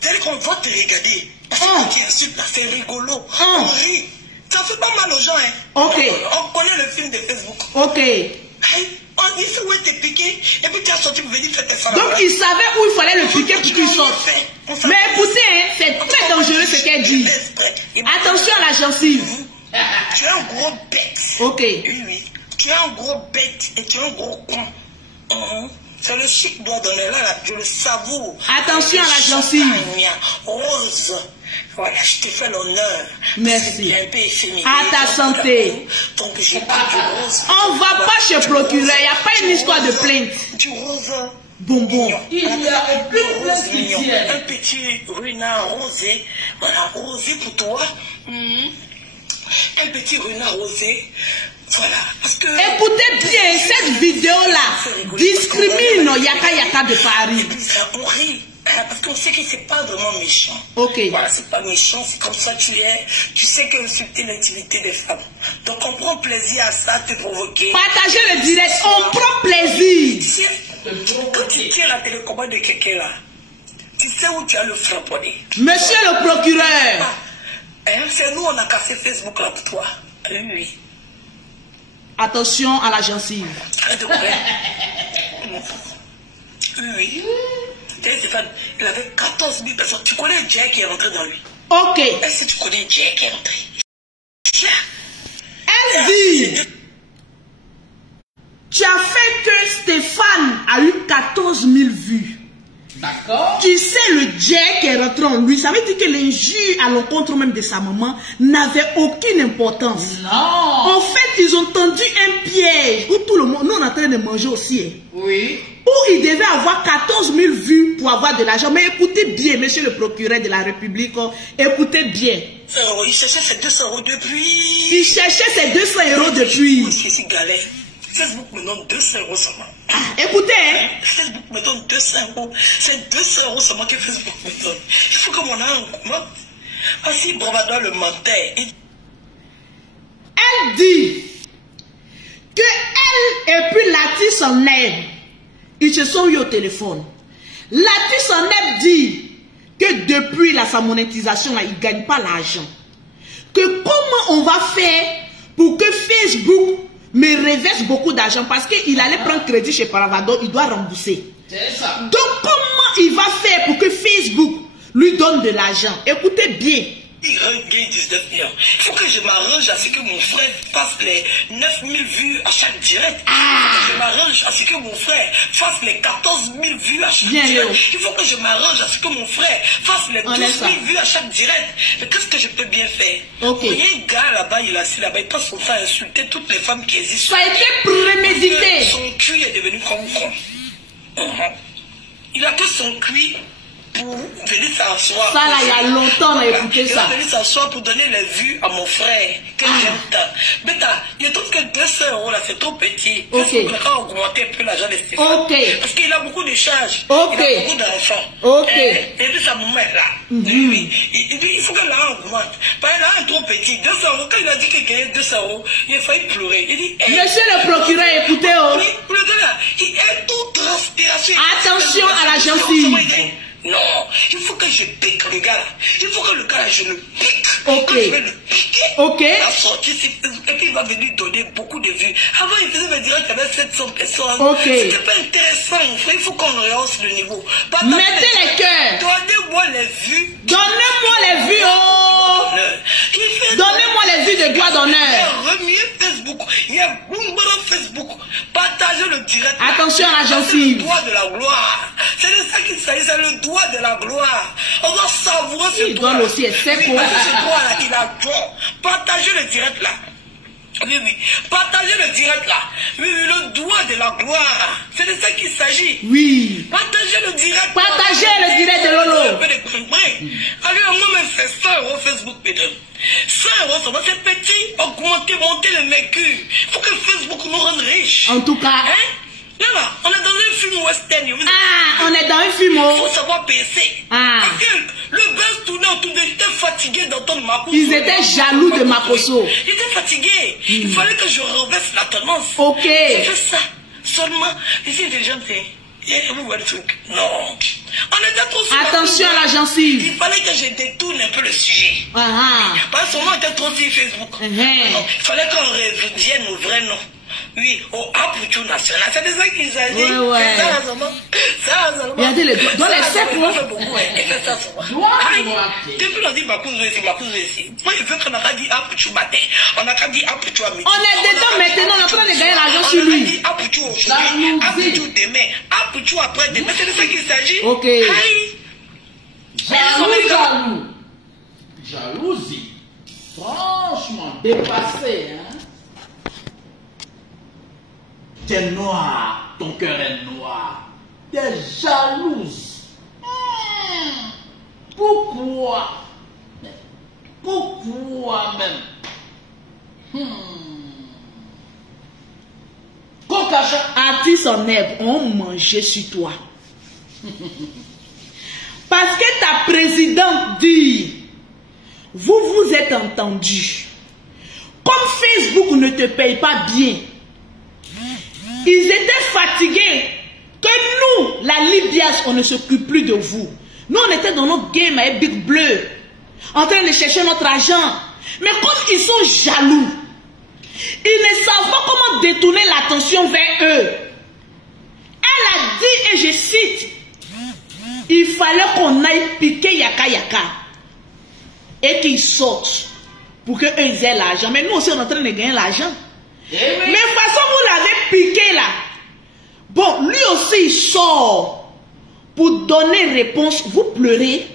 C'est-à-dire qu'on va te regarder. Parce que quand tu insultes, là, c'est rigolo. On rit. Ça fait pas mal aux gens, hein. Ok. On connaît le film de Facebook. Ok. Il sait où était piqué, et puis tu as sorti pour venir faire tes femmes. Donc il savait où il fallait le piquer pour qu'il sorte. Mais écoutez, hein, c'est très dangereux ce qu'elle dit. Attention à la gencive. Tu es un gros bête. Ok. Oui. Tu es un gros bête et tu es un gros con. C'est le chic doigt donné là, je le savoure. Attention à la gencive. Rose. Voilà, je te fais l'honneur. Merci. Un peu efféminé. À ta santé. Donc j'ai pris du rose. On ne va pas chez procureur, il n'y a pas une histoire de plainte. Du rose. Bonbon. Il y a aucune plainte qui tienne. Un petit renard rosé. Voilà, rosé pour toi. Un petit renard rosé. Voilà. Parce que... Écoutez bien, cette vidéo-là discrimine Yaka Yaka de Paris. Et puis ça, on rit. Parce qu'on sait que c'est pas vraiment méchant. Ok. Voilà, c'est pas méchant, c'est comme ça tu es. Tu sais que insulter l'intimité des femmes. Donc on prend plaisir à ça, te provoquer. Partagez le direct, on prend plaisir. Quand tu tiens la télécommande de quelqu'un là, tu sais où tu as le frapponné. Monsieur le procureur. C'est nous, on a cassé Facebook là pour toi. Oui. Attention à la gencive. Arrête de courir. Oui. Il avait 14 000 personnes. Tu connais Jack qui est rentré dans lui? Ok. Est-ce que tu connais Jack qui est rentré? Elle dit, tu as fait que Stéphane a eu 14 000 vues. D'accord. Tu sais, le Jack est rentré en lui. Ça veut dire que l'injure à l'encontre même de sa maman n'avait aucune importance. Non. En fait, ils ont tendu un piège où tout le monde, nous on est en train de manger aussi. Hein. Oui. Où il devait avoir 14 000 vues pour avoir de l'argent. Mais écoutez bien, monsieur le procureur de la République, écoutez bien. Il cherchait ses 200 € depuis. Il cherchait ses 200 € depuis. C'est galère. Facebook me donne 200 € seulement. Écoutez, hein. Facebook me donne 200 €. C'est 200 € seulement que Facebook me donne. Il faut que mon âme augmente. Ainsi, Bravado le mentait. Elle dit que elle et puis Latis en herbe, ils se sont eu au téléphone. Latis en herbe dit que depuis sa monétisation, là, il ne gagne pas l'argent. Que comment on va faire pour que Facebook me reverse beaucoup d'argent parce qu'il allait prendre crédit chez Paravado, il doit rembourser. C'est ça. Donc comment il va faire pour que Facebook lui donne de l'argent? Écoutez bien. Il regagne 19 millions. Il faut que je m'arrange à ce que mon frère fasse les 9000 vues à chaque direct. Je m'arrange à ce que mon frère fasse les 14 000 vues à chaque direct. Il faut que je m'arrange à ce que mon frère fasse les 12 000 vues à chaque direct. Mais qu'est-ce que je peux bien faire? Il y a un gars là-bas, il est assis là-bas, il passe son temps à insulter toutes les femmes qui existent. Ça a été prémédité. Son cul est devenu comme con. Il a que son cul pour venir s'asseoir. Ça là, il y a longtemps, on a écouté ça. Il va venir s'asseoir pour donner les vues à mon frère, que j'aime tant. Mais il trouve que 200 € là, c'est trop petit. Il faut augmenter un peu l'argent de Stéphane. Parce qu'il a beaucoup de charges. Il a beaucoup d'enfants. Et puis sa maman est là. Il dit, il faut que l'argent augmente. Parce que l'argent est trop petit. 200 €, quand il a dit qu'il gagnait 200 €, il a failli pleurer. Il dit, monsieur le procureur, écoutez, oh. Le gars là, il est tout transpiration. Attention à la gencive. Non, il faut que je pique le gars là. Il faut que le gars là, je le pique. Quand je vais le piquer, la sortie, et puis il va venir donner beaucoup de vues. Avant, il faisait me dire qu'il y avait 700 personnes. C'était pas intéressant, mon frère. Il faut qu'on rehausse le niveau. Mettez les cœurs. Donnez-moi les vues. Donnez-moi les vues, oh. Donnez-moi les vues de gloire d'honneur. Il y a remué Facebook. Il y a Boomba Facebook. Partagez le direct. Attention à la gencive. C'est le doigt de la gloire. C'est de ça qu'il s'agit. C'est le doigt de la gloire. On doit savourer ce doigt. Il doit aussi être sec. Ce doigt-là, il a bon. Partagez le direct là. Oui, oui. Partagez le direct là. Oui, oui, le doigt de la gloire. C'est de ça qu'il s'agit. Oui. Partagez le direct. Partagez le direct de Lolo. Allez, moi, me fait 100 € Facebook, mesdames. 100 €, ça va être petit. Augmenter, monter le mercure. Il faut que Facebook nous rende riches. En tout cas. Hein? Là, on est dans un film western. On est dans un film. Il faut savoir baisser. Parce que le buzz tournait autour de. J'étais fatigué d'entendre Makoso. Ils étaient jaloux de Makoso. J'étais fatigué. Il fallait que je renverse la tendance. J'ai fait ça. Seulement, ici, intelligente, vous voyez le truc. Non. On était trop sur attention à la gencive. Il fallait que je détourne un peu le sujet. Parce que on était trop sur Facebook. Il fallait qu'on revienne au vrai nom. Oui, au Apuchu national. C'est de ça qu'il s'agit. Regardez les doigts. Dans les secs, depuis qu'on dit Makoso ici. Moi, je veux qu'on a dit Apuchu matin. On a qu'à dit Apuchu à midi. On est dedans maintenant. On est en train de gagner l'argent sur lui. On a dit Apuchu aujourd'hui. Apuchu demain. Apuchu après demain. C'est de ça qu'il s'agit. Jalousie. Franchement, dépassé, hein. T'es noir, ton cœur est noir. T'es jalouse. Pourquoi? Pourquoi même? Artiste en herbe, on mangeait sur toi. Parce que ta présidente dit, vous vous êtes entendus. Comme Facebook ne te paye pas bien, ils étaient fatigués que nous, la Libias, on ne s'occupe plus de vous. Nous, on était dans notre game avec Big Bleu, en train de chercher notre argent. Mais comme ils sont jaloux, ils ne savent pas comment détourner l'attention vers eux. Elle a dit, et je cite, il fallait qu'on aille piquer Yaka Yaka et qu'ils sortent pour qu'eux aient l'argent. Mais nous aussi, on est en train de gagner l'argent. Mais de toute façon, vous l'avez piqué là. Bon, lui aussi, il sort pour donner réponse. Vous pleurez.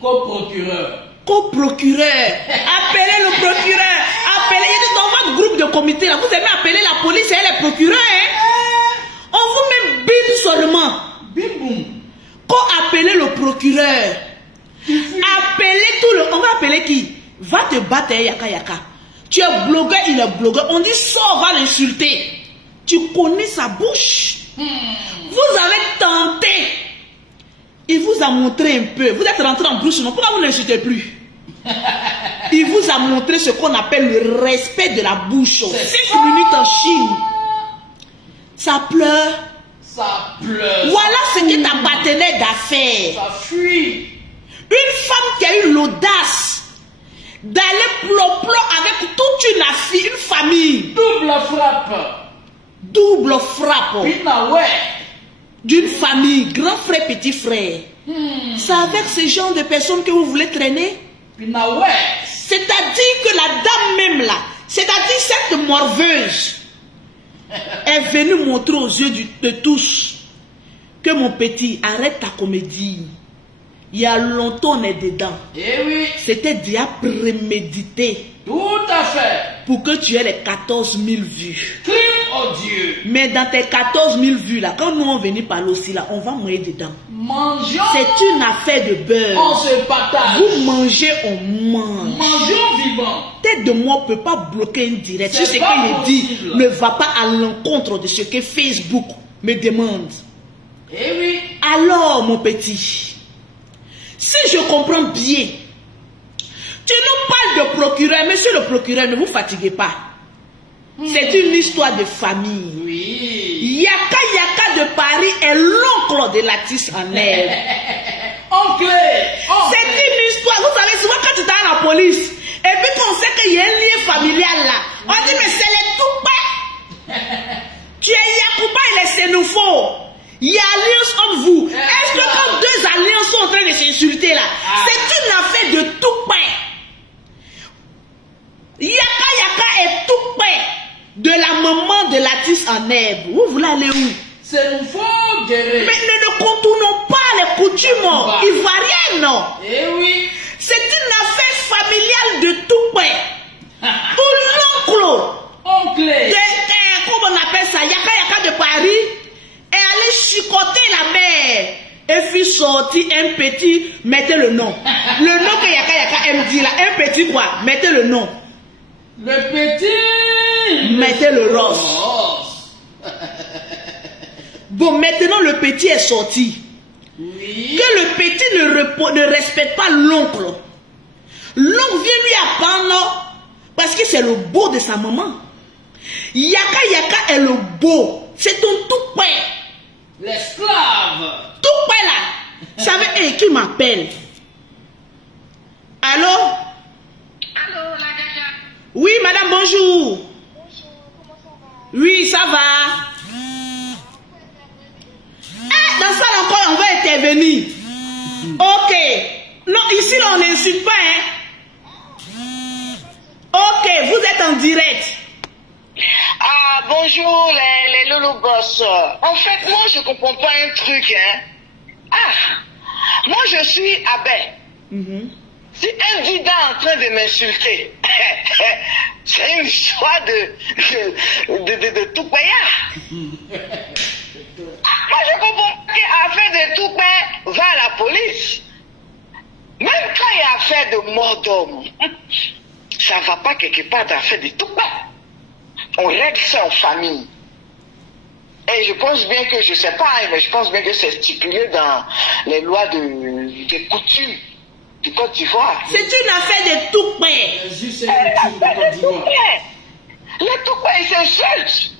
Co-procureur. Co-procureur. Appelez le procureur. Appelez. Il est dans votre groupe de comité là. Vous avez appelé la police et les procureurs. Hein? On vous met bim seulement. Bim boum. Quand appelez le procureur. Appelez tout le. On va appeler qui? Va te battre, Yaka Yaka. Tu es blogueur, il est blogueur. On dit sors, va l'insulter. Tu connais sa bouche. Vous avez tenté. Il vous a montré un peu. Vous êtes rentré en bouche, non? Pourquoi vous n'insultez plus? Il vous a montré ce qu'on appelle le respect de la bouche. 6 minutes en Chine. Ça pleure. Ça pleure. Voilà ce que ta partenaire d'affaires. Ça fuit. Une femme qui a eu l'audace d'aller plop-plop avec toute une famille. Double frappe. Double frappe. Pinaway. D'une famille, grand frère, petit frère. C'est avec ce genre de personnes que vous voulez traîner? Pinaway. C'est-à-dire que la dame même là, c'est-à-dire cette morveuse, est venue montrer aux yeux de tous que mon petit, arrête ta comédie. Il y a longtemps on est dedans. Eh oui. C'était déjà prémédité. Tout à fait. Pour que tu aies les 14 000 vues. Crime odieux. Mais dans tes 14 000 vues là, quand nous on venait parler aussi là, on va mourir dedans. Mangeons. C'est une affaire de beurre. On se partage. Vous mangez, on mange. Mangeons vivant. Tête de moi ne peut pas bloquer une direct. C'est Ce que pas je dis possible. ne va pas à l'encontre de ce que Facebook me demande. Eh oui. Alors, mon petit, si je comprends bien, tu nous parles de procureur. Monsieur le procureur, ne vous fatiguez pas. C'est une histoire de famille. Oui. Yaka Yaka de Paris est l'oncle de Latis en herbe. Oncle. C'est une histoire. Vous savez, souvent quand tu es à la police, et puis qu'on sait qu'il y a un lien familial là, on dit mais c'est les Toupa. Tu es Yakuba et les Sénoufos. Il y a alliance entre vous. Est-ce que quand deux alliances sont en train de s'insulter là, c'est une affaire de Toupa. Yaka Yaka est Toupa de la maman de Latis en herbe. Vous voulez aller où? C'est nous faut guérir. Mais ne contournons pas les coutumes ivoiriennes, non? Eh oui. C'est une affaire familiale de Toupa. Tout l'oncle. Oncle. Comment on appelle ça? Yaka Yaka de Paris est allé chicoter la mère. Et puis sorti un petit, mettez le nom. Le nom que Yaka Yaka aime dire là, un petit quoi? Mettez le nom. Le petit. Mettez le rose. Bon, maintenant le petit est sorti. Oui. Que le petit ne respecte pas l'oncle. L'oncle vient lui apprendre parce que c'est le beau de sa maman. Yaka Yaka est le beau. C'est ton tout père. L'esclave. Tout père là. Savez, qui m'appelle? Allô? Allô, la gaga. Oui, madame, bonjour. Bonjour, comment ça va? Oui, ça va. Dans ça encore, on va intervenir. Ok. Non, ici, là, on n'insulte pas, hein. Ok, vous êtes en direct. Ah, bonjour les Lolo Boss. En fait, moi, je comprends pas un truc, hein. Ah, moi, je suis abbé. Si un dida est en train de m'insulter, c'est une histoire de tout payard. Moi, je comprends qu'affaire de tout payard va à la police. Même quand il y a affaire de mort d'homme, ça ne va pas quelque part d'affaire de tout payard. On règle ça en famille. Et je pense bien que, je ne sais pas, mais je pense bien que c'est stipulé dans les lois des coutumes du Côte d'Ivoire. C'est une affaire de tout père. Juste un coutume de Côte d'Ivoire. Les tout pères, ils s'insultent.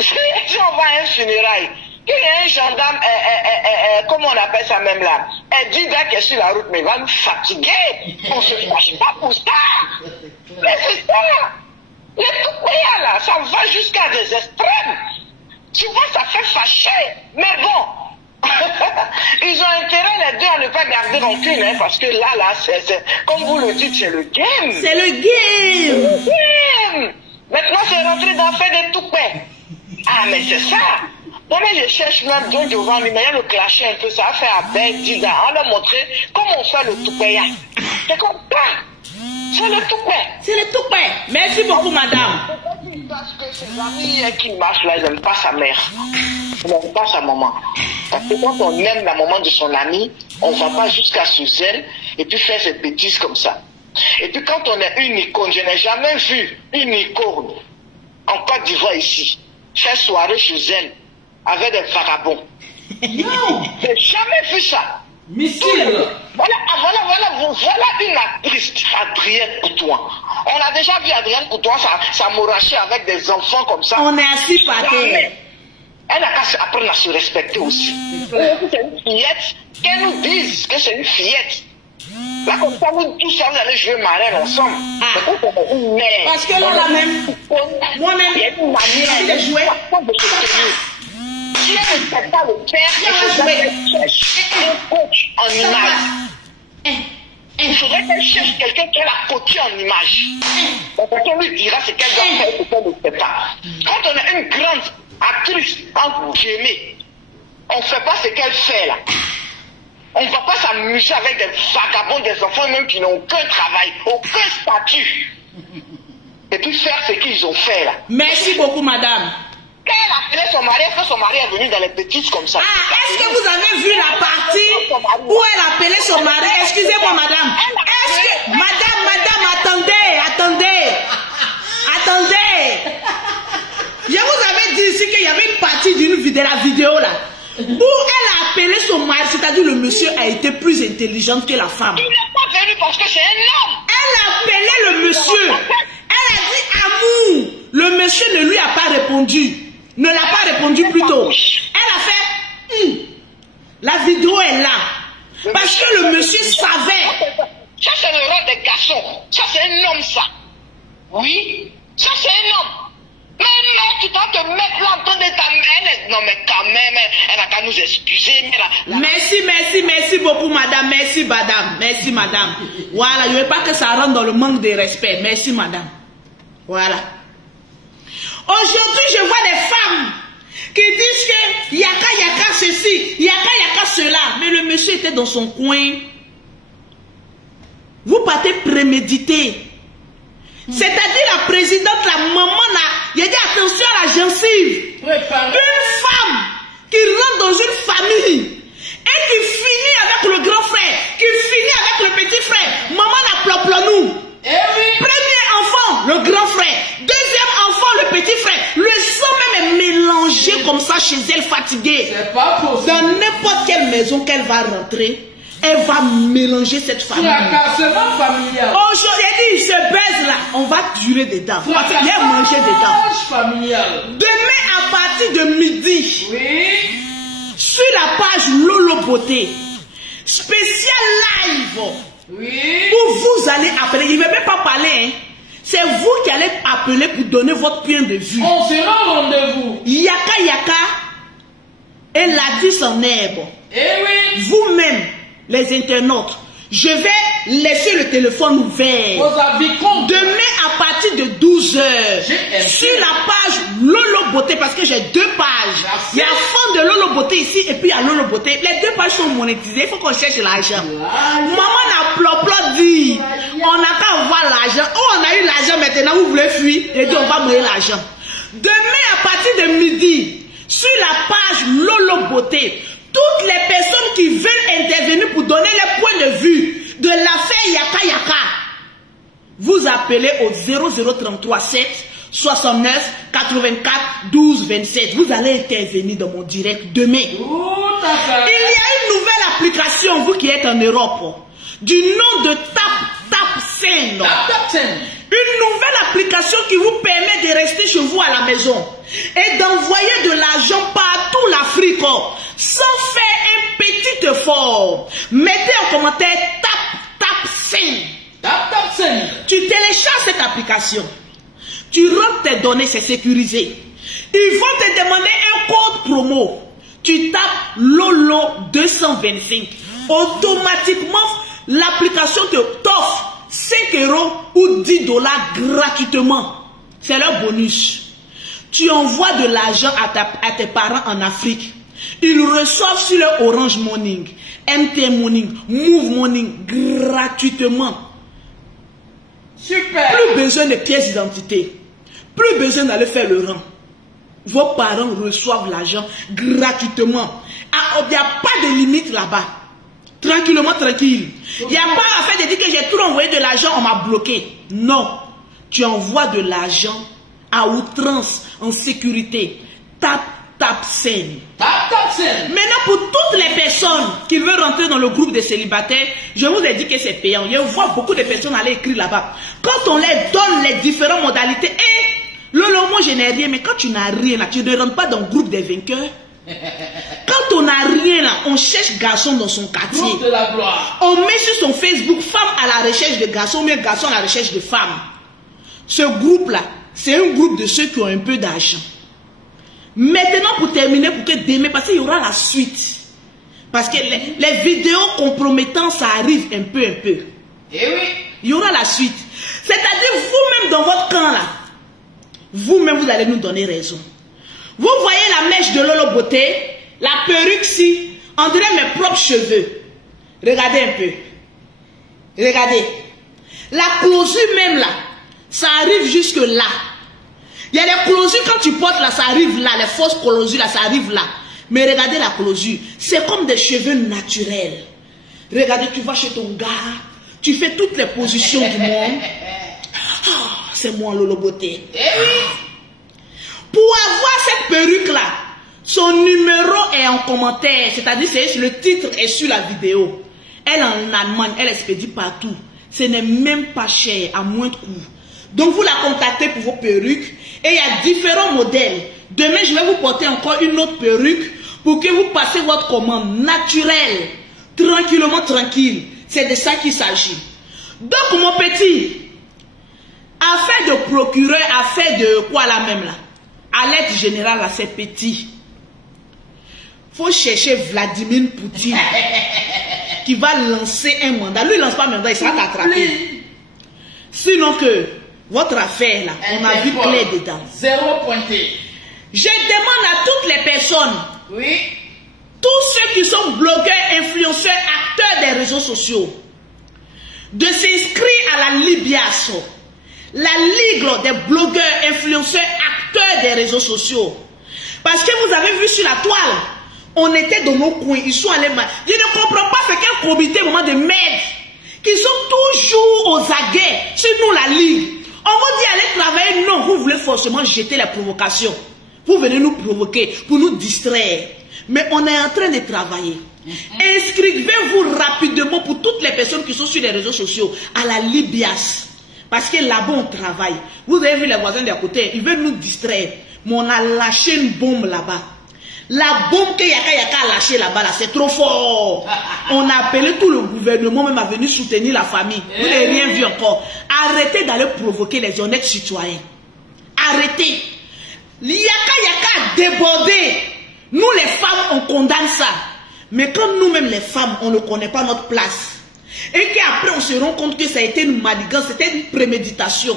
Si on va à un funérail, qu'il y a un gendarme, comment on appelle ça même là, un dida qui est sur la route, mais il va nous fatiguer. On ne se fâche pas pour ça. Mais c'est ça. Les tout payants là, ça va jusqu'à des extrêmes. Tu vois, ça fait fâcher. Mais bon, ils ont intérêt les deux à ne pas garder rancune, hein, parce que là, comme vous le dites, c'est le game. C'est le game. Game. Maintenant, c'est rentré dans le fait des tout payants. Ah, mais c'est ça. Moi, je cherche même bien devant lui, mais il y a le clasher un peu, ça a fait à Ben Dida. On leur montrer comment on fait le tout payant. C'est comme ça. C'est le tout père. C'est le tout père. Merci beaucoup, madame. Parce que ses amis qui marchent là, ils n'aiment pas sa mère. Ils n'aiment pas sa maman. Parce que quand on aime la maman de son ami, on ne va pas jusqu'à sous elle et puis faire ses bêtises comme ça. Et puis quand on est une icône, je n'ai jamais vu une icône en Côte d'Ivoire ici faire soirée chez elle avec des vagabonds. Non. Je n'ai jamais vu ça. Missile. Voilà une actrice, Adrienne Poutoin. On a déjà vu Adrienne Poutoin s'amouracher avec des enfants comme ça. On est assis par terre. Elle n'a qu'à apprendre à se respecter aussi. C'est une fillette, qu'elle nous dise que c'est une fillette. Là, comme ça, nous tous vous allez jouer marraine ensemble. Une mère. Parce que là, la même. Moi-même, il y a une manière de jouer. Si elle ne peut pas le faire, il faudrait qu'elle cherche un coach en image. Il faudrait qu'elle cherche quelqu'un qui a la coachée en image. Donc, on lui dira ce qu'elle doit faire et ce qu'elle ne fait pas. Quand on a une grande actrice, entre guillemets, on ne fait pas ce qu'elle fait là. On ne va pas s'amuser avec des vagabonds, des enfants même qui n'ont aucun travail, aucun statut. Et puis faire ce qu'ils ont fait là. Merci beaucoup, madame. Quand elle a appelé son mari, est-ce que son mari est venu dans les petites comme ça? Ah, est-ce que vous avez vu la partie où elle a appelé son mari? Excusez-moi, madame. Est-ce que... Madame, attendez. Je vous avais dit ici qu'il y avait une partie de la vidéo là, où elle a appelé son mari, c'est-à-dire le monsieur a été plus intelligente que la femme. Il n'est pas venu parce que c'est un homme. Elle a appelé le monsieur. Elle a dit amour. Le monsieur ne lui a pas répondu. Ne l'a pas répondu plutôt. Elle a fait la vidéo est là. Parce que le monsieur savait. Ça c'est le rôle des garçons. Ça c'est un homme ça. Oui, ça c'est un homme. Mais non, tu dois te mettre là en train de ta mère. Non mais quand même, elle n'a qu'à nous excuser. Merci beaucoup madame. Merci madame. Voilà, je ne veux pas que ça rentre dans le manque de respect. Merci madame. Voilà. Aujourd'hui, je vois des femmes qui disent que yaka ceci, yaka cela. Mais le monsieur était dans son coin. Vous partez préméditer. C'est-à-dire la présidente, la maman là, il a dit attention à la gencive. Une femme qui rentre dans une famille et qui finit avec le grand frère, qui finit avec le petit frère. Maman la nous. Premier enfant, le grand frère. Deuxième enfant, le petit frère. Le sang même est mélangé comme ça chez elle, fatiguée. C'est pas possible. Dans n'importe quelle maison qu'elle va rentrer, elle va mélanger cette famille. Fracassement familial. Aujourd'hui, elle dit, ce baise là, on va durer dedans. Il a mangé dedans. Familial. Demain, à partir de midi, Oui. sur la page Lolo Beauté, spécial live. Oui. Où vous allez appeler, il ne veut même pas parler, hein. C'est vous qui allez appeler pour donner votre point de vue. On sera au rendez-vous. Yaka et la 10 en herbe. Eh oui. Vous-même, les internautes, je vais laisser le téléphone ouvert. Vos avis comptent. Demain à partir de 12 h, sur la page Lolo Beauté, parce que j'ai deux pages. Merci. Il y a fond de Lolo Beauté ici et puis il y a Lolo Beauté. Les deux pages sont monétisées, il faut qu'on cherche l'argent. Maman n'a plop dit, on n'a qu'à avoir l'argent. Oh, on a eu l'argent maintenant, vous voulez fuir. Et dit, on va mourir l'argent. Demain à partir de midi, sur la page Lolo Beauté, toutes les personnes qui veulent intervenir pour donner les points de vue de l'affaire Yaka, vous appelez au 0033 7 69 84 12 27. Vous allez intervenir dans mon direct demain. Il y a une nouvelle application, vous qui êtes en Europe, du nom de TapTapSend. Une nouvelle application qui vous permet de rester chez vous à la maison et d'envoyer de l'argent partout l'Afrique sans faire un petit effort. Mettez en commentaire TapTapSend. Tu télécharges cette application. Tu rentres tes données, c'est sécurisé. Ils vont te demander un code promo. Tu tapes Lolo 225. Automatiquement, l'application te t'offre 5 € ou 10 $ gratuitement. C'est leur bonus. Tu envoies de l'argent à tes parents en Afrique. Ils reçoivent sur leur Orange Money, MTN Money, Move Money gratuitement. Super. Plus besoin de pièces d'identité. Plus besoin d'aller faire le rang. Vos parents reçoivent l'argent gratuitement. Il n'y a pas de limite là-bas. Tranquillement, tranquille. Il n'y a pas à faire de dire que j'ai tout envoyé de l'argent, on m'a bloqué. Non. Tu envoies de l'argent à outrance, en sécurité. TapTapSend. Maintenant, pour toutes les personnes qui veulent rentrer dans le groupe des célibataires, je vous ai dit que c'est payant. Je vois beaucoup de personnes aller écrire là-bas. Quand on les donne les différentes modalités, et Lolo, moi je n'ai rien, mais quand tu n'as rien là, tu ne rentres pas dans le groupe des vainqueurs. Quand on n'a rien là, on cherche garçon dans son quartier. Groupe de la gloire. On met sur son Facebook femme à la recherche de garçons, mais garçon à la recherche de femmes. Ce groupe là, c'est un groupe de ceux qui ont un peu d'argent. Maintenant pour terminer, pour que demain, parce qu'il y aura la suite. Parce que les vidéos compromettantes, ça arrive un peu. Eh oui. Il y aura la suite. C'est-à-dire vous-même dans votre camp là, vous-même vous allez nous donner raison. Vous voyez la mèche de Lolo Beauté, la perruque si, on dirait mes propres cheveux. Regardez un peu. Regardez. La closure même là, ça arrive jusque là. Il y a des closures quand tu portes là, ça arrive là. Les fausses closures là, ça arrive là. Mais regardez la closure. C'est comme des cheveux naturels. Regardez, tu vas chez ton gars, tu fais toutes les positions du monde. Oh, c'est moi Lolo Beauté. Eh oui. Pour avoir cette perruque là, son numéro est en commentaire, c'est-à-dire le titre est sur la vidéo. Elle est en Allemagne, elle expédie partout. Ce n'est même pas cher, à moindre coût. Donc vous la contactez pour vos perruques et il y a différents modèles. Demain je vais vous porter encore une autre perruque pour que vous passez votre commande naturelle, tranquillement tranquille. C'est de ça qu'il s'agit. Donc mon petit, affaire de procureur, affaire de quoi là même là? Alerte générale à ces petits. Faut chercher Vladimir Poutine qui va lancer un mandat. Lui, il lance pas un mandat, il sera attrapé. Sinon que votre affaire là, on a vu clair dedans. Zéro pointé. Je demande à toutes les personnes, Oui. tous ceux qui sont blogueurs, influenceurs, acteurs des réseaux sociaux, de s'inscrire à la Libiaso. La Ligue des blogueurs, influenceurs, acteurs des réseaux sociaux. Parce que vous avez vu sur la toile, on était dans nos coins, ils sont allés mal. Je ne comprends pas c'est quel comité moment de merde qui sont toujours aux aguets sur nous la Ligue. On vous dit allez travailler, non, vous voulez forcément jeter la provocation. Vous venez nous provoquer pour nous distraire. Mais on est en train de travailler. Inscrivez-vous rapidement pour toutes les personnes qui sont sur les réseaux sociaux à la Libias. Parce que là-bas, on travaille. Vous avez vu les voisins d'à côté, ils veulent nous distraire. Mais on a lâché une bombe là-bas. La bombe que Yaka a lâchée là-bas, là, c'est trop fort. On a appelé tout le gouvernement même à venir soutenir la famille. Vous n'avez rien vu encore. Arrêtez d'aller provoquer les honnêtes citoyens. Arrêtez. Yaka a débordé. Nous les femmes, on condamne ça. Mais quand nous-mêmes les femmes, on ne connaît pas notre place. Et qu'après on se rend compte que ça a été une manigance, c'était une préméditation.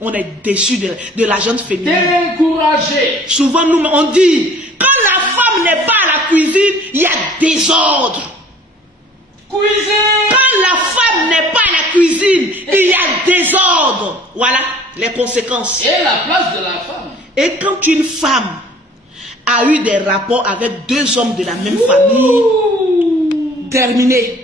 On est déçu de la gente féminine. Découragé. Souvent nous on dit, quand la femme n'est pas à la cuisine, il y a désordre. Cuisine. Quand la femme n'est pas à la cuisine, il y a désordre. Voilà les conséquences. Et la place de la femme. Et quand une femme a eu des rapports avec deux hommes de la même famille, terminé.